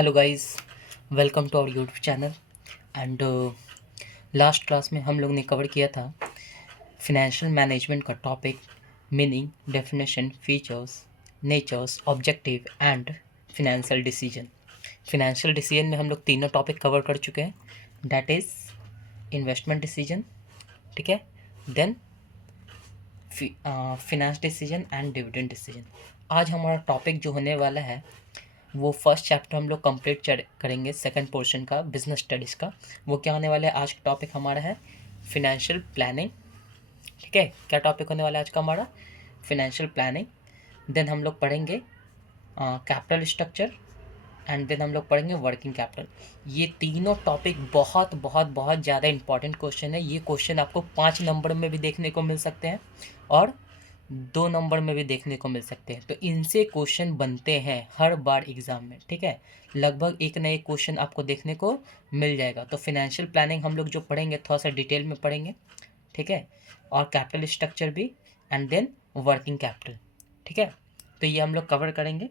Hello guys, welcome to our YouTube channel. And last class में हम लोग ने कवर किया था फिनेंशियल मैनेजमेंट का topic, meaning, definition, features, natures, objective and financial decision. Financial decision में हम लोग तीनों टॉपिक कवर कर चुके हैं, डैट इज़ इन्वेस्टमेंट डिसीजन, ठीक है, then finance decision and dividend decision. आज हमारा टॉपिक जो होने वाला है वो फर्स्ट चैप्टर हम लोग कंप्लीट करेंगे, सेकंड पोर्शन का बिजनेस स्टडीज़ का। वो क्या होने वाला है, आज का टॉपिक हमारा है फिनेंशियल प्लानिंग। ठीक है, क्या टॉपिक होने वाला है आज का हमारा? Financial planning. देन हम लोग पढ़ेंगे कैपिटल स्ट्रक्चर एंड देन हम लोग पढ़ेंगे वर्किंग कैपिटल। ये तीनों टॉपिक बहुत बहुत बहुत ज़्यादा इंपॉर्टेंट क्वेश्चन है। ये क्वेश्चन आपको 5 नंबर में भी देखने को मिल सकते हैं और 2 नंबर में भी देखने को मिल सकते हैं। तो इनसे क्वेश्चन बनते हैं हर बार एग्ज़ाम में, ठीक है। लगभग एक ना एक क्वेश्चन आपको देखने को मिल जाएगा। तो फिनेंशियल प्लानिंग हम लोग जो पढ़ेंगे थोड़ा सा डिटेल में पढ़ेंगे, ठीक है, और कैपिटल स्ट्रक्चर भी एंड देन वर्किंग कैपिटल, ठीक है। तो ये हम लोग कवर करेंगे।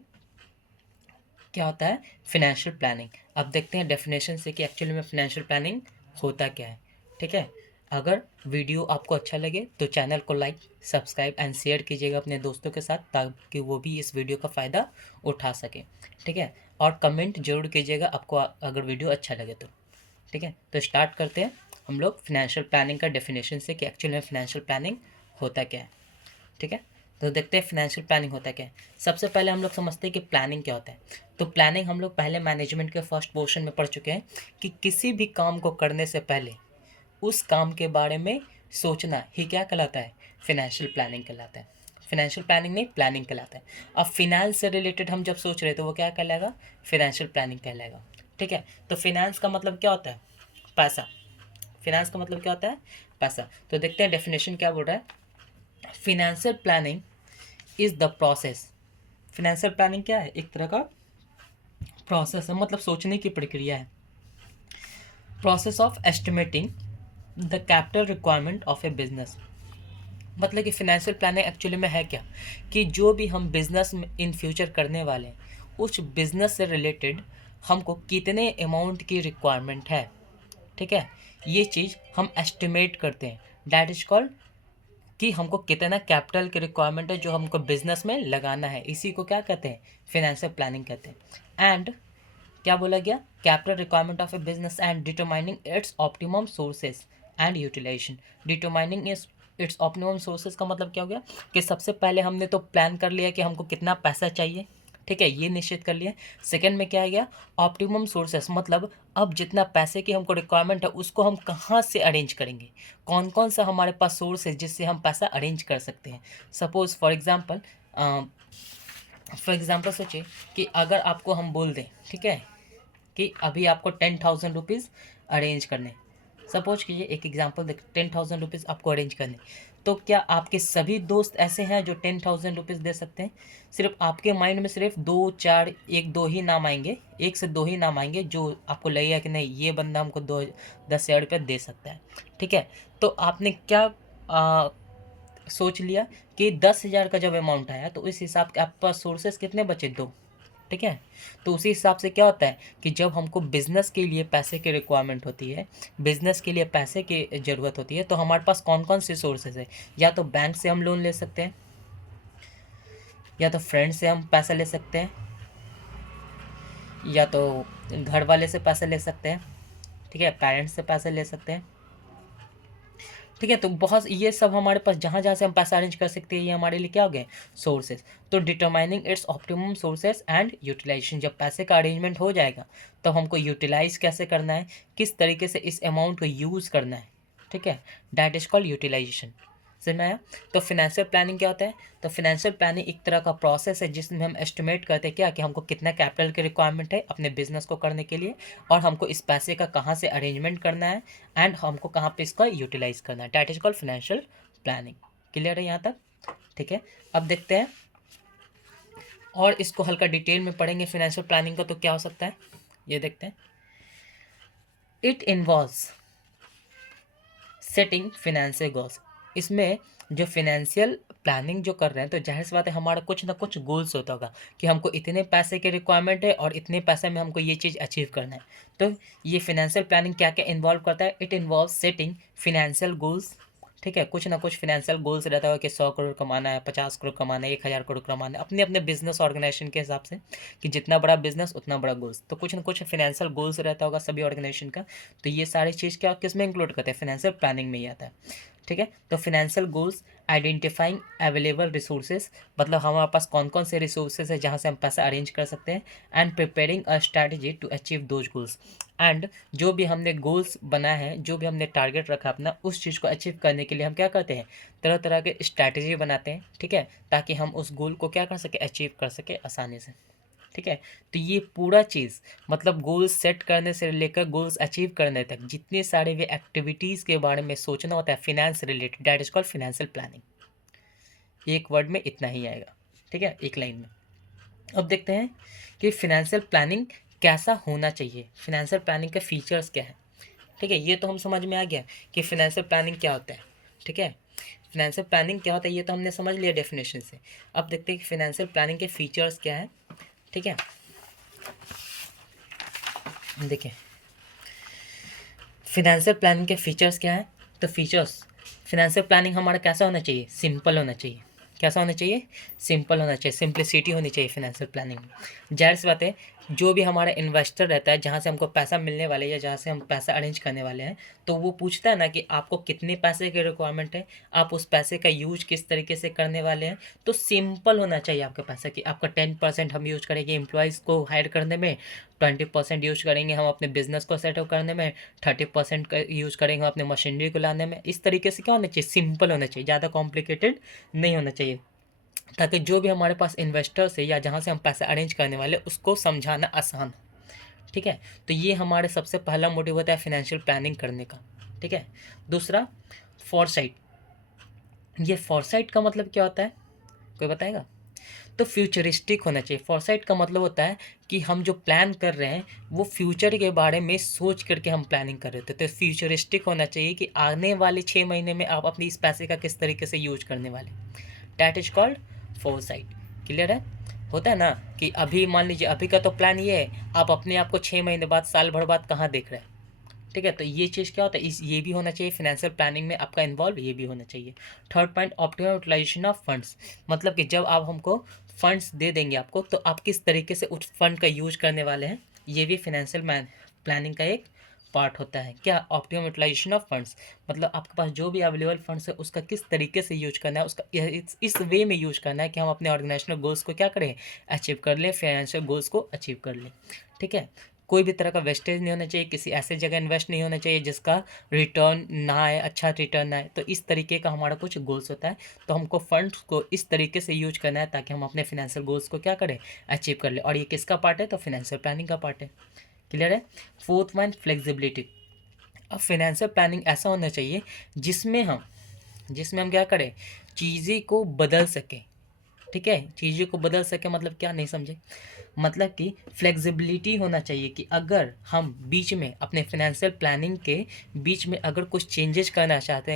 क्या होता है फिनेंशियल प्लानिंग? अब देखते हैं डेफिनेशन से कि एक्चुअली में फिनेंशियल प्लानिंग होता क्या है, ठीक है। अगर वीडियो आपको अच्छा लगे तो चैनल को लाइक, सब्सक्राइब एंड शेयर कीजिएगा अपने दोस्तों के साथ, ताकि वो भी इस वीडियो का फ़ायदा उठा सके, ठीक है। और कमेंट जरूर कीजिएगा आपको अगर वीडियो अच्छा लगे तो, ठीक है। तो स्टार्ट करते हैं हम लोग फिनेंशियल प्लानिंग का डेफिनेशन से कि एक्चुअली में फिनेंशियल प्लानिंग होता क्या है, ठीक है। तो देखते हैं फिनेंशियल प्लानिंग होता क्या है। सबसे पहले हम लोग समझते हैं कि प्लानिंग क्या होता है। तो प्लानिंग हम लोग पहले मैनेजमेंट के फर्स्ट पोर्शन में पढ़ चुके हैं कि किसी भी काम को करने से पहले उस काम के बारे में सोचना ही क्या कहलाता है? फिनेंशियल प्लानिंग कहलाता है। फिनेंशियल प्लानिंग नहीं, प्लानिंग कहलाता है। अब फिनेंस से रिलेटेड हम जब सोच रहे हैं तो वो क्या कहलाएगा? फिनेंशियल प्लानिंग कहलाएगा, ठीक है। तो फिनेंस का मतलब क्या होता है? पैसा। फिनेंस का मतलब क्या होता है? पैसा। तो देखते हैं डेफिनेशन क्या बोल रहा है। Financial planning is the process. Financial planning क्या है? एक तरह का प्रोसेस है, मतलब सोचने की प्रक्रिया है। Process of estimating the capital requirement of a business. मतलब कि फिनेंशियल प्लानिंग एक्चुअली में है क्या, कि जो भी हम बिजनेस में इन फ्यूचर करने वाले हैं उस बिजनेस से रिलेटेड हमको कितने अमाउंट की रिक्वायरमेंट है, ठीक है, ये चीज़ हम एस्टिमेट करते हैं। डैट इज कॉल्ड कि हमको कितना कैपिटल की रिक्वायरमेंट है जो हमको बिजनेस में लगाना है, इसी को क्या कहते हैं? फिनेंशियल प्लानिंग कहते हैं। एंड क्या बोला गया? Capital requirement of a business and determining its optimum sources and utilisation. Determining its optimum sources का मतलब क्या हो गया कि सबसे पहले हमने तो प्लान कर लिया कि हमको कितना पैसा चाहिए, ठीक है, ये निश्चित कर लिया। सेकंड में क्या आ गया? ऑप्टिमम सोर्सेस, मतलब अब जितना पैसे की हमको रिक्वायरमेंट है उसको हम कहाँ से अरेंज करेंगे, कौन कौन सा हमारे पास सोर्स है जिससे हम पैसा अरेंज कर सकते हैं। सपोज फॉर एग्ज़ाम्पल सोचिए कि अगर आपको हम बोल दें, ठीक है, कि अभी आपको 10,000 रुपीज़ अरेंज करने, सपोज कीजिए एक एग्जांपल देख, 10,000 रुपीज़ आपको अरेंज करने, तो क्या आपके सभी दोस्त ऐसे हैं जो 10,000 रुपीज़ दे सकते हैं? सिर्फ आपके माइंड में सिर्फ दो चार, एक दो ही नाम आएंगे, एक से दो ही नाम आएंगे जो आपको लगेगा कि नहीं ये बंदा हमको 10,000 रुपये दे सकता है, ठीक है। तो आपने क्या सोच लिया कि 10,000 का जब अमाउंट आया तो इस हिसाब के आपके पास सोर्सेस कितने बचे? दो, ठीक है। तो उसी हिसाब से क्या होता है कि जब हमको बिजनेस के लिए पैसे की रिक्वायरमेंट होती है, बिजनेस के लिए पैसे की ज़रूरत होती है, तो हमारे पास कौन कौन से सोर्सेज है? या तो बैंक से हम लोन ले सकते हैं, या तो फ्रेंड से हम पैसा ले सकते हैं, या तो घर वाले से पैसा ले सकते हैं, ठीक है, पेरेंट्स से पैसा ले सकते हैं, ठीक है। तो बहुत ये सब हमारे पास जहाँ जहाँ से हम पैसा अरेंज कर सकते हैं ये हमारे लिए क्या हो गए? सोर्सेज। तो determining its optimum sources and utilisation, जब पैसे का अरेंजमेंट हो जाएगा तो हमको यूटिलाइज कैसे करना है, किस तरीके से इस अमाउंट को यूज़ करना है, ठीक है, दैट इज कॉल्ड यूटिलाइजेशन। समझ में आया? तो फिनेंशियल प्लानिंग क्या होता है? तो फिनेंशियल प्लानिंग एक तरह का प्रोसेस है जिसमें हम एस्टिमेट करते हैं क्या, कि हमको कितना कैपिटल की रिक्वायरमेंट है अपने बिजनेस को करने के लिए, और हमको इस पैसे का कहाँ से अरेंजमेंट करना है, एंड हमको कहाँ पे इसका यूटिलाइज करना है। That is called financial planning. Clear है यहाँ तक? ठीक है। अब देखते हैं और इसको हल्का डिटेल में पढ़ेंगे फिनेंशियल प्लानिंग का, तो क्या हो सकता है ये देखते हैं। It involves setting financial goals. इसमें जो फिनेंशियल प्लानिंग जो कर रहे हैं तो जाहिर सी बात है हमारा कुछ ना कुछ गोल्स होता होगा कि हमको इतने पैसे की रिक्वायरमेंट है और इतने पैसे में हमको ये चीज़ अचीव करना है। तो ये फिनेंशियल प्लानिंग क्या क्या इन्वॉल्व करता है? It involve setting financial goals. ठीक है, कुछ ना कुछ फिनेंशियल गोल्स रहता है कि 100 करोड़ कमाना है, 50 करोड़ कमाना है, 1000 करोड़ कमाना है, अपने अपने बिजनेस ऑर्गेनाइजेशन के हिसाब से कि जितना बड़ा बिजनेस उतना बड़ा गोल्स। तो कुछ ना कुछ फिनेंशियल गोल्स रहता होगा सभी ऑर्गेनाइजेशन का। तो ये सारी चीज़ क्या किस में इंक्लूड करते हैं? फिनेंशियल प्लानिंग में ही आता है। ठीक है, तो financial goals identifying available resources, मतलब हमारे पास कौन कौन से रिसोर्सेज है जहाँ से हम पैसा अरेंज कर सकते हैं, and preparing a strategy to achieve those goals. And जो भी हमने गोल्स बना है, जो भी हमने टारगेट रखा अपना, उस चीज़ को अचीव करने के लिए हम क्या करते हैं? तरह तरह के स्ट्रैटेजी बनाते हैं। ठीक है, ताकि हम उस गोल को क्या कर सके? अचीव कर सके आसानी से। ठीक है, तो ये पूरा चीज़ मतलब गोल्स सेट करने से लेकर गोल्स अचीव करने तक जितने सारे भी एक्टिविटीज़ के बारे में सोचना होता है finance related, that is called financial planning. एक वर्ड में इतना ही आएगा। ठीक है, एक लाइन में। अब देखते हैं कि फिनेंशियल प्लानिंग कैसा होना चाहिए, फिनेंशियल प्लानिंग के फीचर्स क्या है। ठीक है, ये तो हम समझ में आ गया कि फिनेंशियल प्लानिंग क्या होता है। ठीक है, फिनेंशियल प्लानिंग क्या होता है ये तो हमने समझ लिया डेफिनेशन से। अब देखते हैं कि फिनेंशियल प्लानिंग के फीचर्स क्या है। ठीक है, देखिए फिनेंशियल प्लानिंग के फीचर्स क्या है। तो फीचर्स, फिनेंशियल प्लानिंग हमारा कैसा होना चाहिए? सिंपल होना चाहिए। कैसा होना चाहिए? सिंपल होना चाहिए, सिंप्लिसिटी होनी चाहिए फिनेंशियल प्लानिंग में। जाहिर सी बात है, जो भी हमारा इन्वेस्टर रहता है जहाँ से हमको पैसा मिलने वाले या जहाँ से हम पैसा अरेंज करने वाले हैं, तो वो पूछता है ना कि आपको कितने पैसे की रिक्वायरमेंट है, आप उस पैसे का यूज किस तरीके से करने वाले हैं। तो सिंपल होना चाहिए आपका पैसा कि आपका 10% हम यूज करेंगे एम्प्लॉयज़ को हायर करने में, 20% यूज करेंगे हम अपने बिजनेस को सेटअप करने में, 30% का यूज़ करेंगे अपने मशीनरी को लाने में। इस तरीके से क्या होना चाहिए? सिंपल होना चाहिए, ज़्यादा कॉम्प्लिकेटेड नहीं होना चाहिए, ताकि जो भी हमारे पास इन्वेस्टर्स है या जहाँ से हम पैसा अरेंज करने वाले उसको समझाना आसान हो। ठीक है, तो ये हमारे सबसे पहला मोटिव होता है फिनेंशियल प्लानिंग करने का। ठीक है, दूसरा फॉरसाइट। ये फॉरसाइट का मतलब क्या होता है, कोई बताएगा? तो फ्यूचरिस्टिक होना चाहिए। फॉरसाइट का मतलब होता है कि हम जो प्लान कर रहे हैं वो फ्यूचर के बारे में सोच करके हम प्लानिंग कर रहे थे। तो फ्यूचरिस्टिक होना चाहिए कि आने वाले 6 महीने में आप अपनी इस पैसे का किस तरीके से यूज करने वाले, that is called Forsyte. Clear है? होता है ना कि अभी मान लीजिए अभी का तो प्लान ये है, आप अपने आप को 6 महीने बाद, साल भर बाद कहाँ देख रहे हैं। ठीक है, तो ये चीज़ क्या होता है, इस ये भी होना चाहिए फिनेंशियल प्लानिंग में आपका इन्वॉल्व, ये भी होना चाहिए। Third point, optimum utilisation of funds, मतलब कि जब आप हमको फंड्स दे देंगे आपको, तो आप किस तरीके से उस फंड का यूज करने वाले हैं, ये भी फिनेंशियल प्लानिंग का एक पार्ट होता है। क्या? ऑप्टिमम यूटिलाइजेशन ऑफ फंड्स, मतलब आपके पास जो भी अवेलेबल फंड्स है उसका किस तरीके से यूज करना है, उसका इस वे में यूज करना है कि हम अपने ऑर्गेनाइजेशनल गोल्स को क्या करें? अचीव कर लें, फाइनेंशियल गोल्स को अचीव कर लें। ठीक है, कोई भी तरह का वेस्टेज नहीं होना चाहिए, किसी ऐसे जगह इन्वेस्ट नहीं होना चाहिए जिसका रिटर्न ना आए, अच्छा रिटर्न ना आए। तो इस तरीके का हमारा कुछ गोल्स होता है। तो हमको फंड्स को इस तरीके से यूज करना है ताकि हम अपने फिनेंशियल गोल्स को क्या करें? अचीव कर ले। और ये किसका पार्ट है? तो फिनेंशियल प्लानिंग का पार्ट है। क्लियर है? Fourth one, flexibility. अब फिनेंशियल प्लानिंग ऐसा होना चाहिए जिसमें हम क्या करें? चीज़ें को बदल सकें। ठीक है, चीज़ों को बदल सके मतलब क्या, नहीं समझे? मतलब कि फ्लेक्सिबिलिटी होना चाहिए कि अगर हम बीच में अपने फिनेंशियल प्लानिंग के बीच में अगर कुछ चेंजेस करना चाहते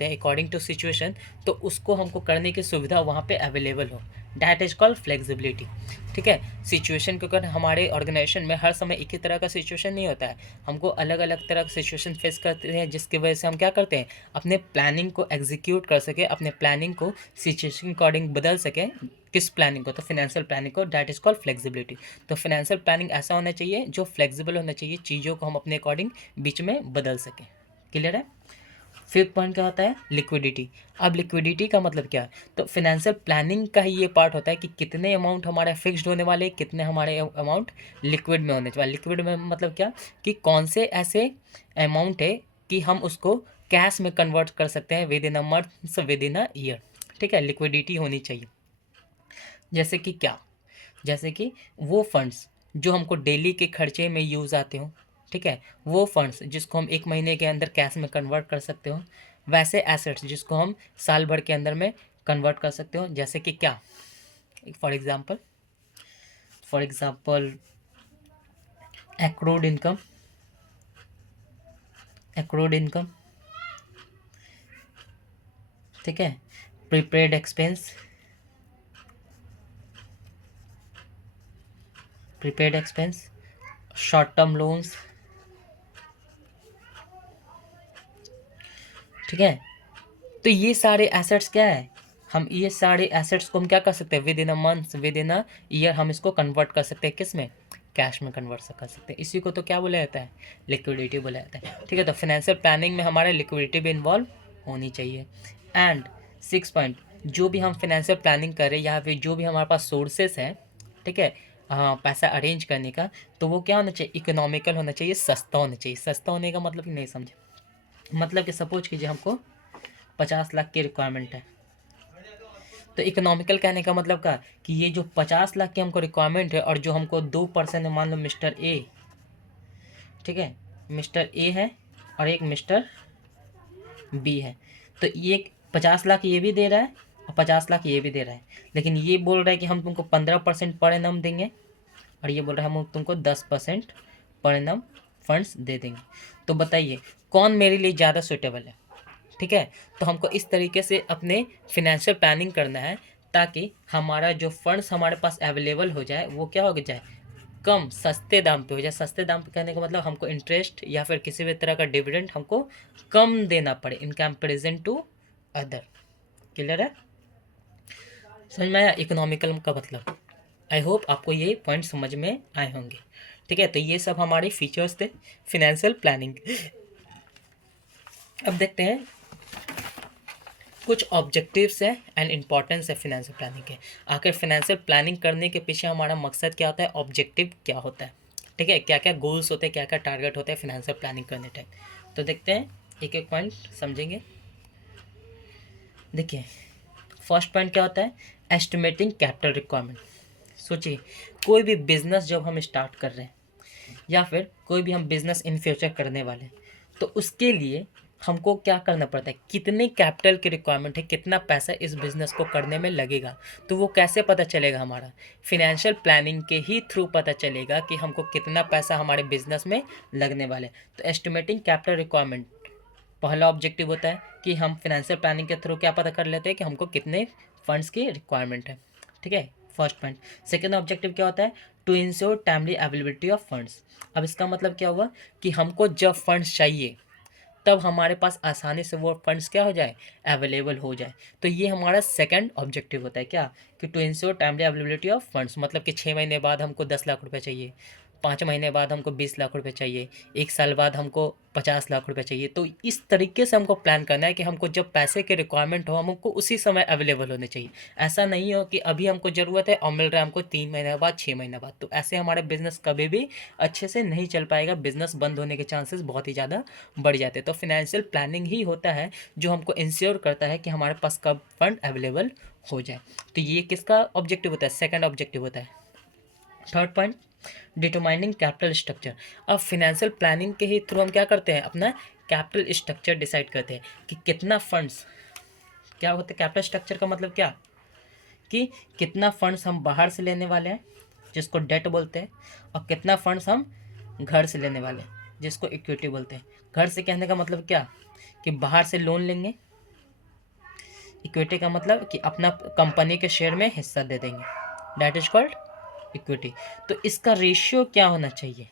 हैं अकॉर्डिंग टू सिचुएशन, तो उसको हमको करने की सुविधा वहाँ पे अवेलेबल हो, डैट इज कॉल्ड फ्लेक्सिबिलिटी। ठीक है, सिचुएशन को, अगर हमारे ऑर्गेनाइजेशन में हर समय एक ही तरह का सिचुएशन नहीं होता है, हमको अलग अलग तरह का सिचुएशन फेस करते हैं, जिसकी वजह से हम क्या करते हैं? अपने प्लानिंग को एग्जीक्यूट कर सके, अपने प्लानिंग को सिचुएशन के अकॉर्डिंग बदल सके। किस प्लानिंग को? तो फिनेंशियल प्लानिंग को, डैट इज कॉल्ड फ्लेक्सिबिलिटी। तो फिनेंशियल प्लानिंग ऐसा होना चाहिए जो फ्लेक्सिबल होना चाहिए, चीज़ों को हम अपने अकॉर्डिंग बीच में बदल सकें। क्लियर है? फिफ्थ पॉइंट क्या होता है? लिक्विडिटी। अब लिक्विडिटी का मतलब क्या है? तो फिनेंशियल प्लानिंग का ही ये पार्ट होता है कि कितने अमाउंट हमारे फिक्स्ड होने वाले, कितने हमारे अमाउंट लिक्विड में होने वाले। लिक्विड में मतलब क्या कि कौन से ऐसे अमाउंट है कि हम उसको कैश में कन्वर्ट कर सकते हैं with in a month, with in a year. ठीक है, लिक्विडिटी होनी चाहिए। जैसे कि क्या? जैसे कि वो फंड्स जो हमको डेली के खर्चे में यूज़ आते हो। ठीक है, वो फंड्स जिसको हम 1 महीने के अंदर कैश में कन्वर्ट कर सकते हो, वैसे एसेट्स जिसको हम साल भर के अंदर में कन्वर्ट कर सकते हो। जैसे कि क्या? For example accrued income, accrued income. ठीक है, prepaid expense, prepaid expense, short term loans, ठीक है। तो ये सारे एसेट्स क्या है, हम ये सारे एसेट्स को हम क्या कर सकते हैं, with in a month, with in a year हम इसको कन्वर्ट कर सकते हैं, किस में, कैश में कन्वर्ट कर सकते हैं। इसी को तो क्या बोला जाता है, लिक्विडिटी बोला जाता है, ठीक है। तो फाइनेंशियल प्लानिंग में हमारे लिक्विडिटी भी इन्वॉल्व होनी चाहिए। एंड 6 पॉइंट, जो भी हम फाइनेंशियल प्लानिंग करें या फिर जो भी हमारे पास सोर्सेस हैं, ठीक है, पैसा अरेंज करने का, तो वो क्या होना चाहिए, इकोनॉमिकल होना चाहिए, सस्ता होना चाहिए। सस्ता होने का मतलब कि नहीं समझे, मतलब कि सपोज कीजिए हमको 50 लाख की रिक्वायरमेंट है, तो इकोनॉमिकल कहने का मतलब क्या कि ये जो 50 लाख की हमको रिक्वायरमेंट है और जो हमको 2% मान लो मिस्टर ए, ठीक है, मिस्टर ए है और एक मिस्टर बी है, तो ये 50 लाख ये भी दे रहा है और 50 लाख ये भी दे रहा है, लेकिन ये बोल रहा है कि हम तुमको 15% पर एनम देंगे और ये बोल रहा है हम तुमको 10% पर एनम फंड्स दे देंगे। तो बताइए कौन मेरे लिए ज़्यादा सुटेबल है, ठीक है। तो हमको इस तरीके से अपने फिनेंशियल प्लानिंग करना है ताकि हमारा जो फंड्स हमारे पास अवेलेबल हो जाए वो क्या हो जाए, कम सस्ते दाम पे हो जाए। सस्ते दाम पे कहने का मतलब हमको इंटरेस्ट या फिर किसी भी तरह का डिविडेंड हमको कम देना पड़े in comparison to other. Clear है, समझ में आया इकोनॉमिकल का मतलब। आई होप आपको ये पॉइंट समझ में आए होंगे, ठीक है। तो ये सब हमारे फीचर्स थे फिनेंशियल प्लानिंग। अब देखते हैं कुछ ऑब्जेक्टिव्स है एंड इम्पॉर्टेंस है फिनेंशियल प्लानिंग के। आखिर फिनेंशियल प्लानिंग करने के पीछे हमारा मकसद क्या होता है, ऑब्जेक्टिव क्या होता है, ठीक है, क्या क्या गोल्स होते हैं, क्या क्या टारगेट होते हैं फिनेंशियल प्लानिंग करने टाइम। तो देखते हैं एक एक पॉइंट समझेंगे। देखिए फर्स्ट पॉइंट क्या होता है, एस्टिमेटिंग कैपिटल रिक्वायरमेंट। सोचिए कोई भी बिजनेस जब हम स्टार्ट कर रहे हैं या फिर कोई भी हम बिजनेस इन फ्यूचर करने वाले हैं, तो उसके लिए हमको क्या करना पड़ता है, कितने कैपिटल की रिक्वायरमेंट है, कितना पैसा इस बिज़नेस को करने में लगेगा। तो वो कैसे पता चलेगा, हमारा फिनेंशियल प्लानिंग के ही थ्रू पता चलेगा कि हमको कितना पैसा हमारे बिजनेस में लगने वाले। तो एस्टिमेटिंग कैपिटल रिक्वायरमेंट पहला ऑब्जेक्टिव होता है कि हम फिनेंशियल प्लानिंग के थ्रू क्या पता कर लेते हैं कि हमको कितने फंड्स की रिक्वायरमेंट है, ठीक है, फर्स्ट पॉइंट। सेकेंड ऑब्जेक्टिव क्या होता है, to ensure timely availability of funds. अब इसका मतलब क्या हुआ कि हमको जब फंड्स चाहिए तब हमारे पास आसानी से वो फंड्स क्या हो जाए, अवेलेबल हो जाए। तो ये हमारा सेकंड ऑब्जेक्टिव होता है क्या, कि to ensure timely availability of funds, मतलब कि 6 महीने बाद हमको 10 लाख रुपये चाहिए, 5 महीने बाद हमको 20 लाख रुपये चाहिए, 1 साल बाद हमको 50 लाख रुपये चाहिए। तो इस तरीके से हमको प्लान करना है कि हमको जब पैसे की रिक्वायरमेंट हो हमको उसी समय अवेलेबल होने चाहिए। ऐसा नहीं हो कि अभी हमको ज़रूरत है और मिल रहा है हमको 3 महीने बाद, 6 महीने बाद। तो ऐसे हमारे बिजनेस कभी भी अच्छे से नहीं चल पाएगा, बिजनेस बंद होने के चांसेस बहुत ही ज़्यादा बढ़ जाते हैं। तो फिनेंशियल प्लानिंग ही होता है जो हमको इंश्योर करता है कि हमारे पास कब फंड अवेलेबल हो जाए। तो ये किसका ऑब्जेक्टिव होता है, सेकंड ऑब्जेक्टिव होता है। Third point, determining capital structure. अब फिनेंशियल प्लानिंग के ही थ्रू हम क्या करते हैं, अपना कैपिटल स्ट्रक्चर डिसाइड करते हैं कि कितना फंड्स, क्या होता है कैपिटल स्ट्रक्चर का मतलब क्या, कि कितना फंड्स हम बाहर से लेने वाले हैं जिसको डेट बोलते हैं, और कितना फंड्स हम घर से लेने वाले हैं जिसको इक्विटी बोलते हैं। घर से कहने का मतलब क्या, कि बाहर से लोन लेंगे, इक्विटी का मतलब कि अपना कंपनी के शेयर में हिस्सा दे देंगे, दैट इज कॉल्ड इक्विटी। तो इसका रेशियो क्या होना चाहिए,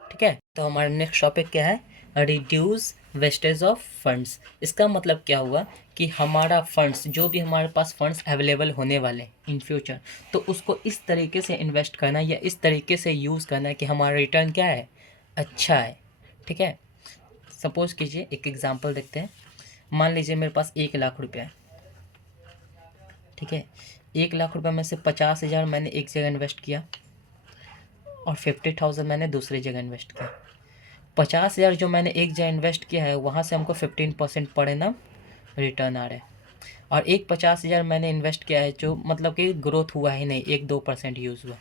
ठीक है। तो हमारा नेक्स्ट टॉपिक क्या है, रिड्यूस वेस्टेज ऑफ फंड्स। इसका मतलब क्या हुआ कि हमारा फंड्स, जो भी हमारे पास फंड्स अवेलेबल होने वाले इन फ्यूचर, तो उसको इस तरीके से इन्वेस्ट करना या इस तरीके से यूज़ करना है कि हमारा रिटर्न क्या है, अच्छा है, ठीक है। सपोज कीजिए एक एग्जांपल देखते हैं। मान लीजिए मेरे पास 1 लाख रुपया है, ठीक है। 1 लाख रुपये में से 50,000 मैंने एक जगह इन्वेस्ट किया और 50,000 मैंने दूसरी जगह इन्वेस्ट किया। 50,000 जो मैंने एक जगह इन्वेस्ट किया है वहाँ से हमको 15% पर एनम रिटर्न आ रहा है, और एक 50,000 मैंने इन्वेस्ट किया है जो मतलब कि ग्रोथ हुआ ही नहीं, 1-2% यूज़ हुआ,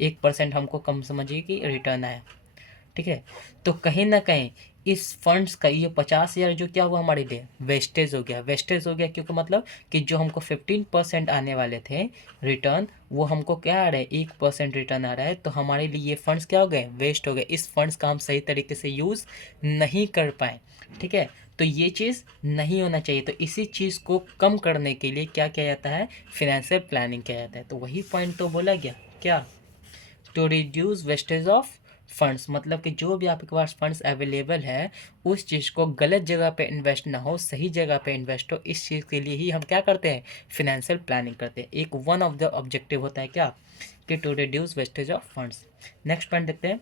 1% हमको कम समझिए कि रिटर्न आया, ठीक है। तो कहीं ना कहीं इस फंड्स का ये 50,000 जो क्या हुआ हमारे लिए वेस्टेज हो गया। वेस्टेज हो गया क्योंकि मतलब कि जो हमको 15% आने वाले थे रिटर्न, वो हमको क्या आ रहा है 1% रिटर्न आ रहा है। तो हमारे लिए ये फंड्स क्या हो गए, वेस्ट हो गए। इस फंड्स का हम सही तरीके से यूज़ नहीं कर पाए। ठीक है, तो ये चीज़ नहीं होना चाहिए। तो इसी चीज़ को कम करने के लिए क्या किया जाता है, फिनेंशियल प्लानिंग किया जाता है। तो वही पॉइंट तो बोला गया क्या, to reduce wastage of funds, मतलब कि जो भी आपके पास फंड्स अवेलेबल है उस चीज़ को गलत जगह पे इन्वेस्ट ना हो, सही जगह पे इन्वेस्ट हो। इस चीज़ के लिए ही हम क्या करते हैं, फिनेंशियल प्लानिंग करते हैं। एक वन ऑफ द ऑब्जेक्टिव होता है क्या, कि to reduce wastage of funds. Next point देखते हैं,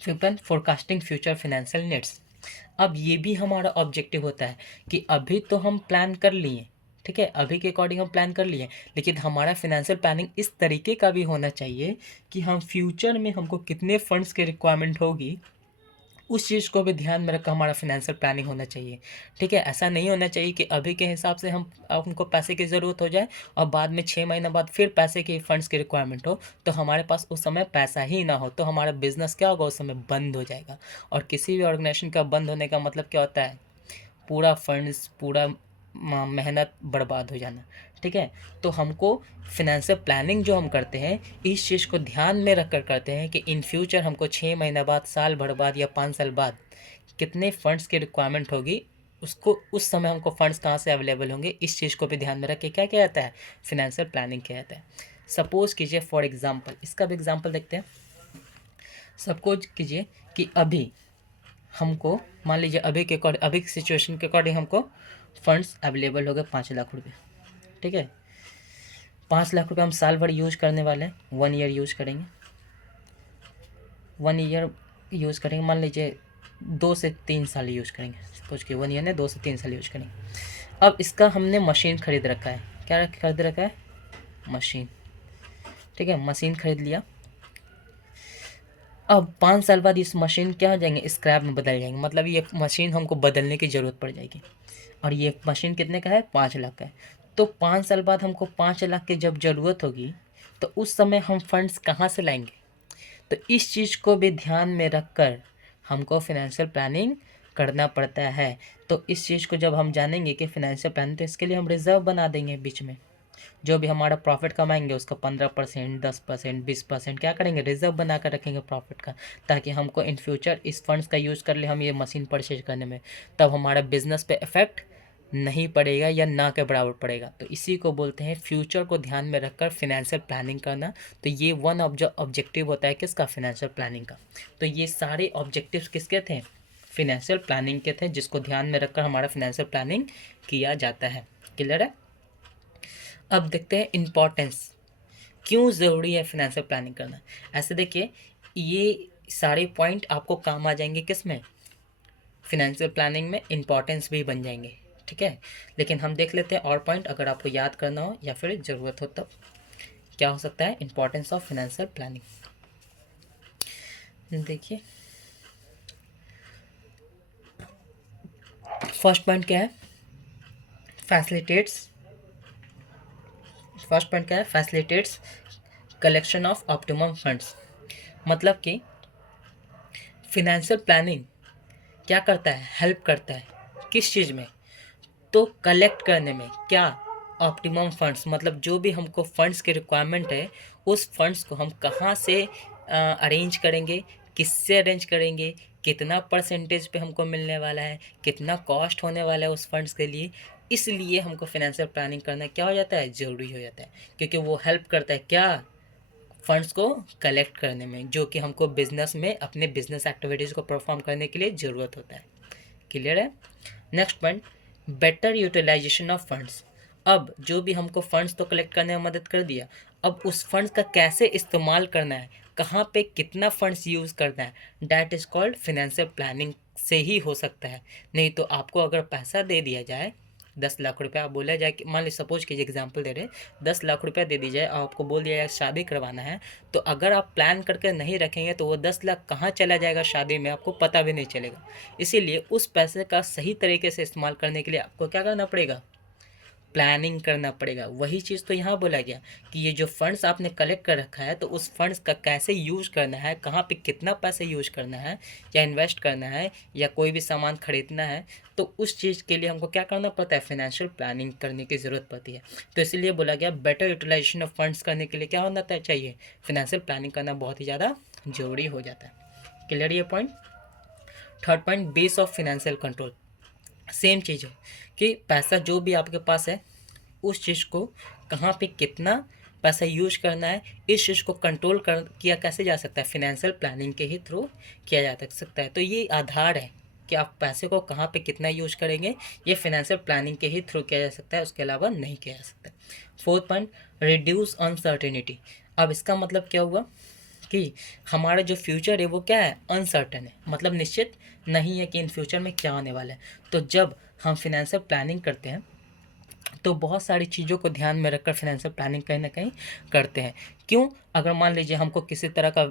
fifth, forecasting future financial needs. अब ये भी हमारा ऑब्जेक्टिव होता है कि अभी तो हम प्लान कर लिए, ठीक है, अभी के अकॉर्डिंग हम प्लान कर लिए, लेकिन हमारा फिनेंशियल प्लानिंग इस तरीके का भी होना चाहिए कि हम फ्यूचर में हमको कितने फंड्स की रिक्वायरमेंट होगी उस चीज़ को भी ध्यान में रखकर हमारा फिनेंशियल प्लानिंग होना चाहिए। ठीक है, ऐसा नहीं होना चाहिए कि अभी के हिसाब से हमको पैसे की ज़रूरत हो जाए और बाद में 6 महीने बाद फिर पैसे की फंड्स की रिक्वायरमेंट हो, तो हमारे पास उस समय पैसा ही ना हो, तो हमारा बिजनेस क्या होगा, उस समय बंद हो जाएगा। और किसी भी ऑर्गेनाइजेशन का बंद होने का मतलब क्या होता है, पूरा फंड्स, पूरा मेहनत बर्बाद हो जाना। ठीक है, तो हमको फिनेंशियल प्लानिंग जो हम करते हैं इस चीज़ को ध्यान में रख कर करते हैं कि इन फ्यूचर हमको 6 महीने बाद, साल भर बाद या 5 साल बाद कितने फंड्स की रिक्वायरमेंट होगी, उसको उस समय हमको फंड्स कहाँ से अवेलेबल होंगे, इस चीज़ को भी ध्यान में रख के क्या किया जाता है, फिनेंशियल प्लानिंग किया जाता है। सपोज कीजिए फॉर एग्जाम्पल, इसका भी एग्जाम्पल देखते हैं। सपोज कीजिए कि अभी हमको, मान लीजिए अभी के अकॉर्डिंग, अभी की सिचुएशन के अकॉर्डिंग हमको फंड्स अवेलेबल हो गए 5 लाख रुपये। ठीक है, 5 लाख रुपये हम साल भर यूज करने वाले हैं, 1 ईयर यूज करेंगे, 1 ईयर यूज़ करेंगे, मान लीजिए 2 से 3 साल यूज करेंगे, सपोज कि 1 ईयर ने 2 से 3 साल यूज करेंगे। अब इसका हमने मशीन खरीद रखा है, क्या खरीद रखा है, मशीन। ठीक है, मशीन खरीद लिया। अब 5 साल बाद इस मशीन क्या हो जाएंगे, स्क्रैप में बदल जाएंगे, मतलब ये मशीन हमको बदलने की ज़रूरत पड़ जाएगी। और ये मशीन कितने का है, 5 लाख का है। तो 5 साल बाद हमको 5 लाख की जब ज़रूरत होगी तो उस समय हम फंड्स कहाँ से लाएंगे। तो इस चीज़ को भी ध्यान में रख कर हमको फिनेंशियल प्लानिंग करना पड़ता है। तो इस चीज़ को जब हम जानेंगे कि फिनेंशियल प्लानिंग, तो इसके लिए हम रिजर्व बना देंगे बीच में। जो भी हमारा प्रॉफिट कमाएंगे उसका 15%, 10%, 20% क्या करेंगे, रिजर्व बना कर रखेंगे प्रॉफिट का, ताकि हमको इन फ्यूचर इस फंड्स का यूज़ कर ले हम ये मशीन परचेज करने में, तब हमारा बिजनेस पे इफेक्ट नहीं पड़ेगा या ना के बराबर पड़ेगा। तो इसी को बोलते हैं फ्यूचर को ध्यान में रखकर फिनेंशियल प्लानिंग करना। तो ये वन ऑब्जेक्टिव होता है किसका, फिनेंशियल प्लानिंग का। तो ये सारे ऑब्जेक्टिव्स किसके थे, फिनेंशियल प्लानिंग के थे, जिसको ध्यान में रखकर हमारा फिनेंशियल प्लानिंग किया जाता है। क्लियर है। अब देखते हैं इम्पोर्टेंस, क्यों ज़रूरी है फिनेंशियल प्लानिंग करना। ऐसे देखिए, ये सारे पॉइंट आपको काम आ जाएंगे किस में, फिनेंशियल प्लानिंग में इम्पोर्टेंस भी बन जाएंगे। ठीक है, लेकिन हम देख लेते हैं और पॉइंट, अगर आपको याद करना हो या फिर ज़रूरत हो तब। क्या हो सकता है इम्पोर्टेंस ऑफ फिनेंशियल प्लानिंग, देखिए फर्स्ट पॉइंट क्या है, फैसिलिटेट्स, फर्स्ट पॉइंट क्या है, facilitates collection of optimum funds. मतलब कि फिनेंशियल प्लानिंग क्या करता है, हेल्प करता है किस चीज़ में, तो कलेक्ट करने में, क्या, ऑप्टिमम फंड्स, मतलब जो भी हमको फंड्स की रिक्वायरमेंट है उस फंड्स को हम कहाँ से अरेंज करेंगे, किससे अरेंज करेंगे, कितना परसेंटेज पे हमको मिलने वाला है, कितना कॉस्ट होने वाला है उस फंड्स के लिए। इसलिए हमको फिनेंशियल प्लानिंग करना क्या हो जाता है, ज़रूरी हो जाता है, क्योंकि वो हेल्प करता है क्या, फंड्स को कलेक्ट करने में, जो कि हमको बिजनेस में अपने बिजनेस एक्टिविटीज़ को परफॉर्म करने के लिए ज़रूरत होता है। क्लियर है। Next point, better utilisation of funds. अब जो भी हमको फंड्स तो कलेक्ट करने में मदद कर दिया, अब उस फंड्स का कैसे इस्तेमाल करना है, कहाँ पे कितना फंड्स यूज़ करना है, that is called financial planning से ही हो सकता है। नहीं तो आपको अगर पैसा दे दिया जाए 10 लाख रुपये, आप बोला जाए कि मान लीजिए सपोज कीजिए एग्जांपल दे रहे, 10 लाख रुपया दे दी जाए और आपको बोल दिया जाए शादी करवाना है, तो अगर आप प्लान करके नहीं रखेंगे तो वो 10 लाख कहाँ चला जाएगा शादी में, आपको पता भी नहीं चलेगा। इसीलिए उस पैसे का सही तरीके से इस्तेमाल करने के लिए आपको क्या करना पड़ेगा, प्लानिंग करना पड़ेगा। वही चीज़ तो यहाँ बोला गया कि ये जो फंड्स आपने कलेक्ट कर रखा है तो उस फंड्स का कैसे यूज़ करना है, कहाँ पे कितना पैसे यूज़ करना है, या इन्वेस्ट करना है, या कोई भी सामान खरीदना है, तो उस चीज़ के लिए हमको क्या करना पड़ता है, फाइनेंशियल प्लानिंग करने की ज़रूरत पड़ती है। तो इसीलिए बोला गया बेटर यूटिलाइजेशन ऑफ फंड्स करने के लिए क्या होना चाहिए, फाइनेंशियल प्लानिंग करना बहुत ही ज़्यादा ज़रूरी हो जाता है। क्लियर ये point. Third point, base of financial control. Same चीज़ है कि पैसा जो भी आपके पास है उस चीज़ को कहाँ पे कितना पैसा यूज करना है, इस चीज़ को कंट्रोल कर किया कैसे जा सकता है, फाइनेंशियल प्लानिंग के ही थ्रू किया जा सकता है। तो ये आधार है कि आप पैसे को कहाँ पे कितना यूज करेंगे, ये फाइनेंशियल प्लानिंग के ही थ्रू किया जा सकता है, उसके अलावा नहीं किया जा सकता। Fourth point, reduce uncertainty. अब इसका मतलब क्या हुआ कि हमारा जो फ्यूचर है वो क्या है, अनसर्टन है, मतलब निश्चित नहीं है कि इन फ्यूचर में क्या होने वाला है। तो जब हम फाइनेंशियल प्लानिंग करते हैं तो बहुत सारी चीज़ों को ध्यान में रखकर फाइनेंशियल प्लानिंग कहीं ना कहीं करते हैं। क्यों, अगर मान लीजिए हमको किसी तरह का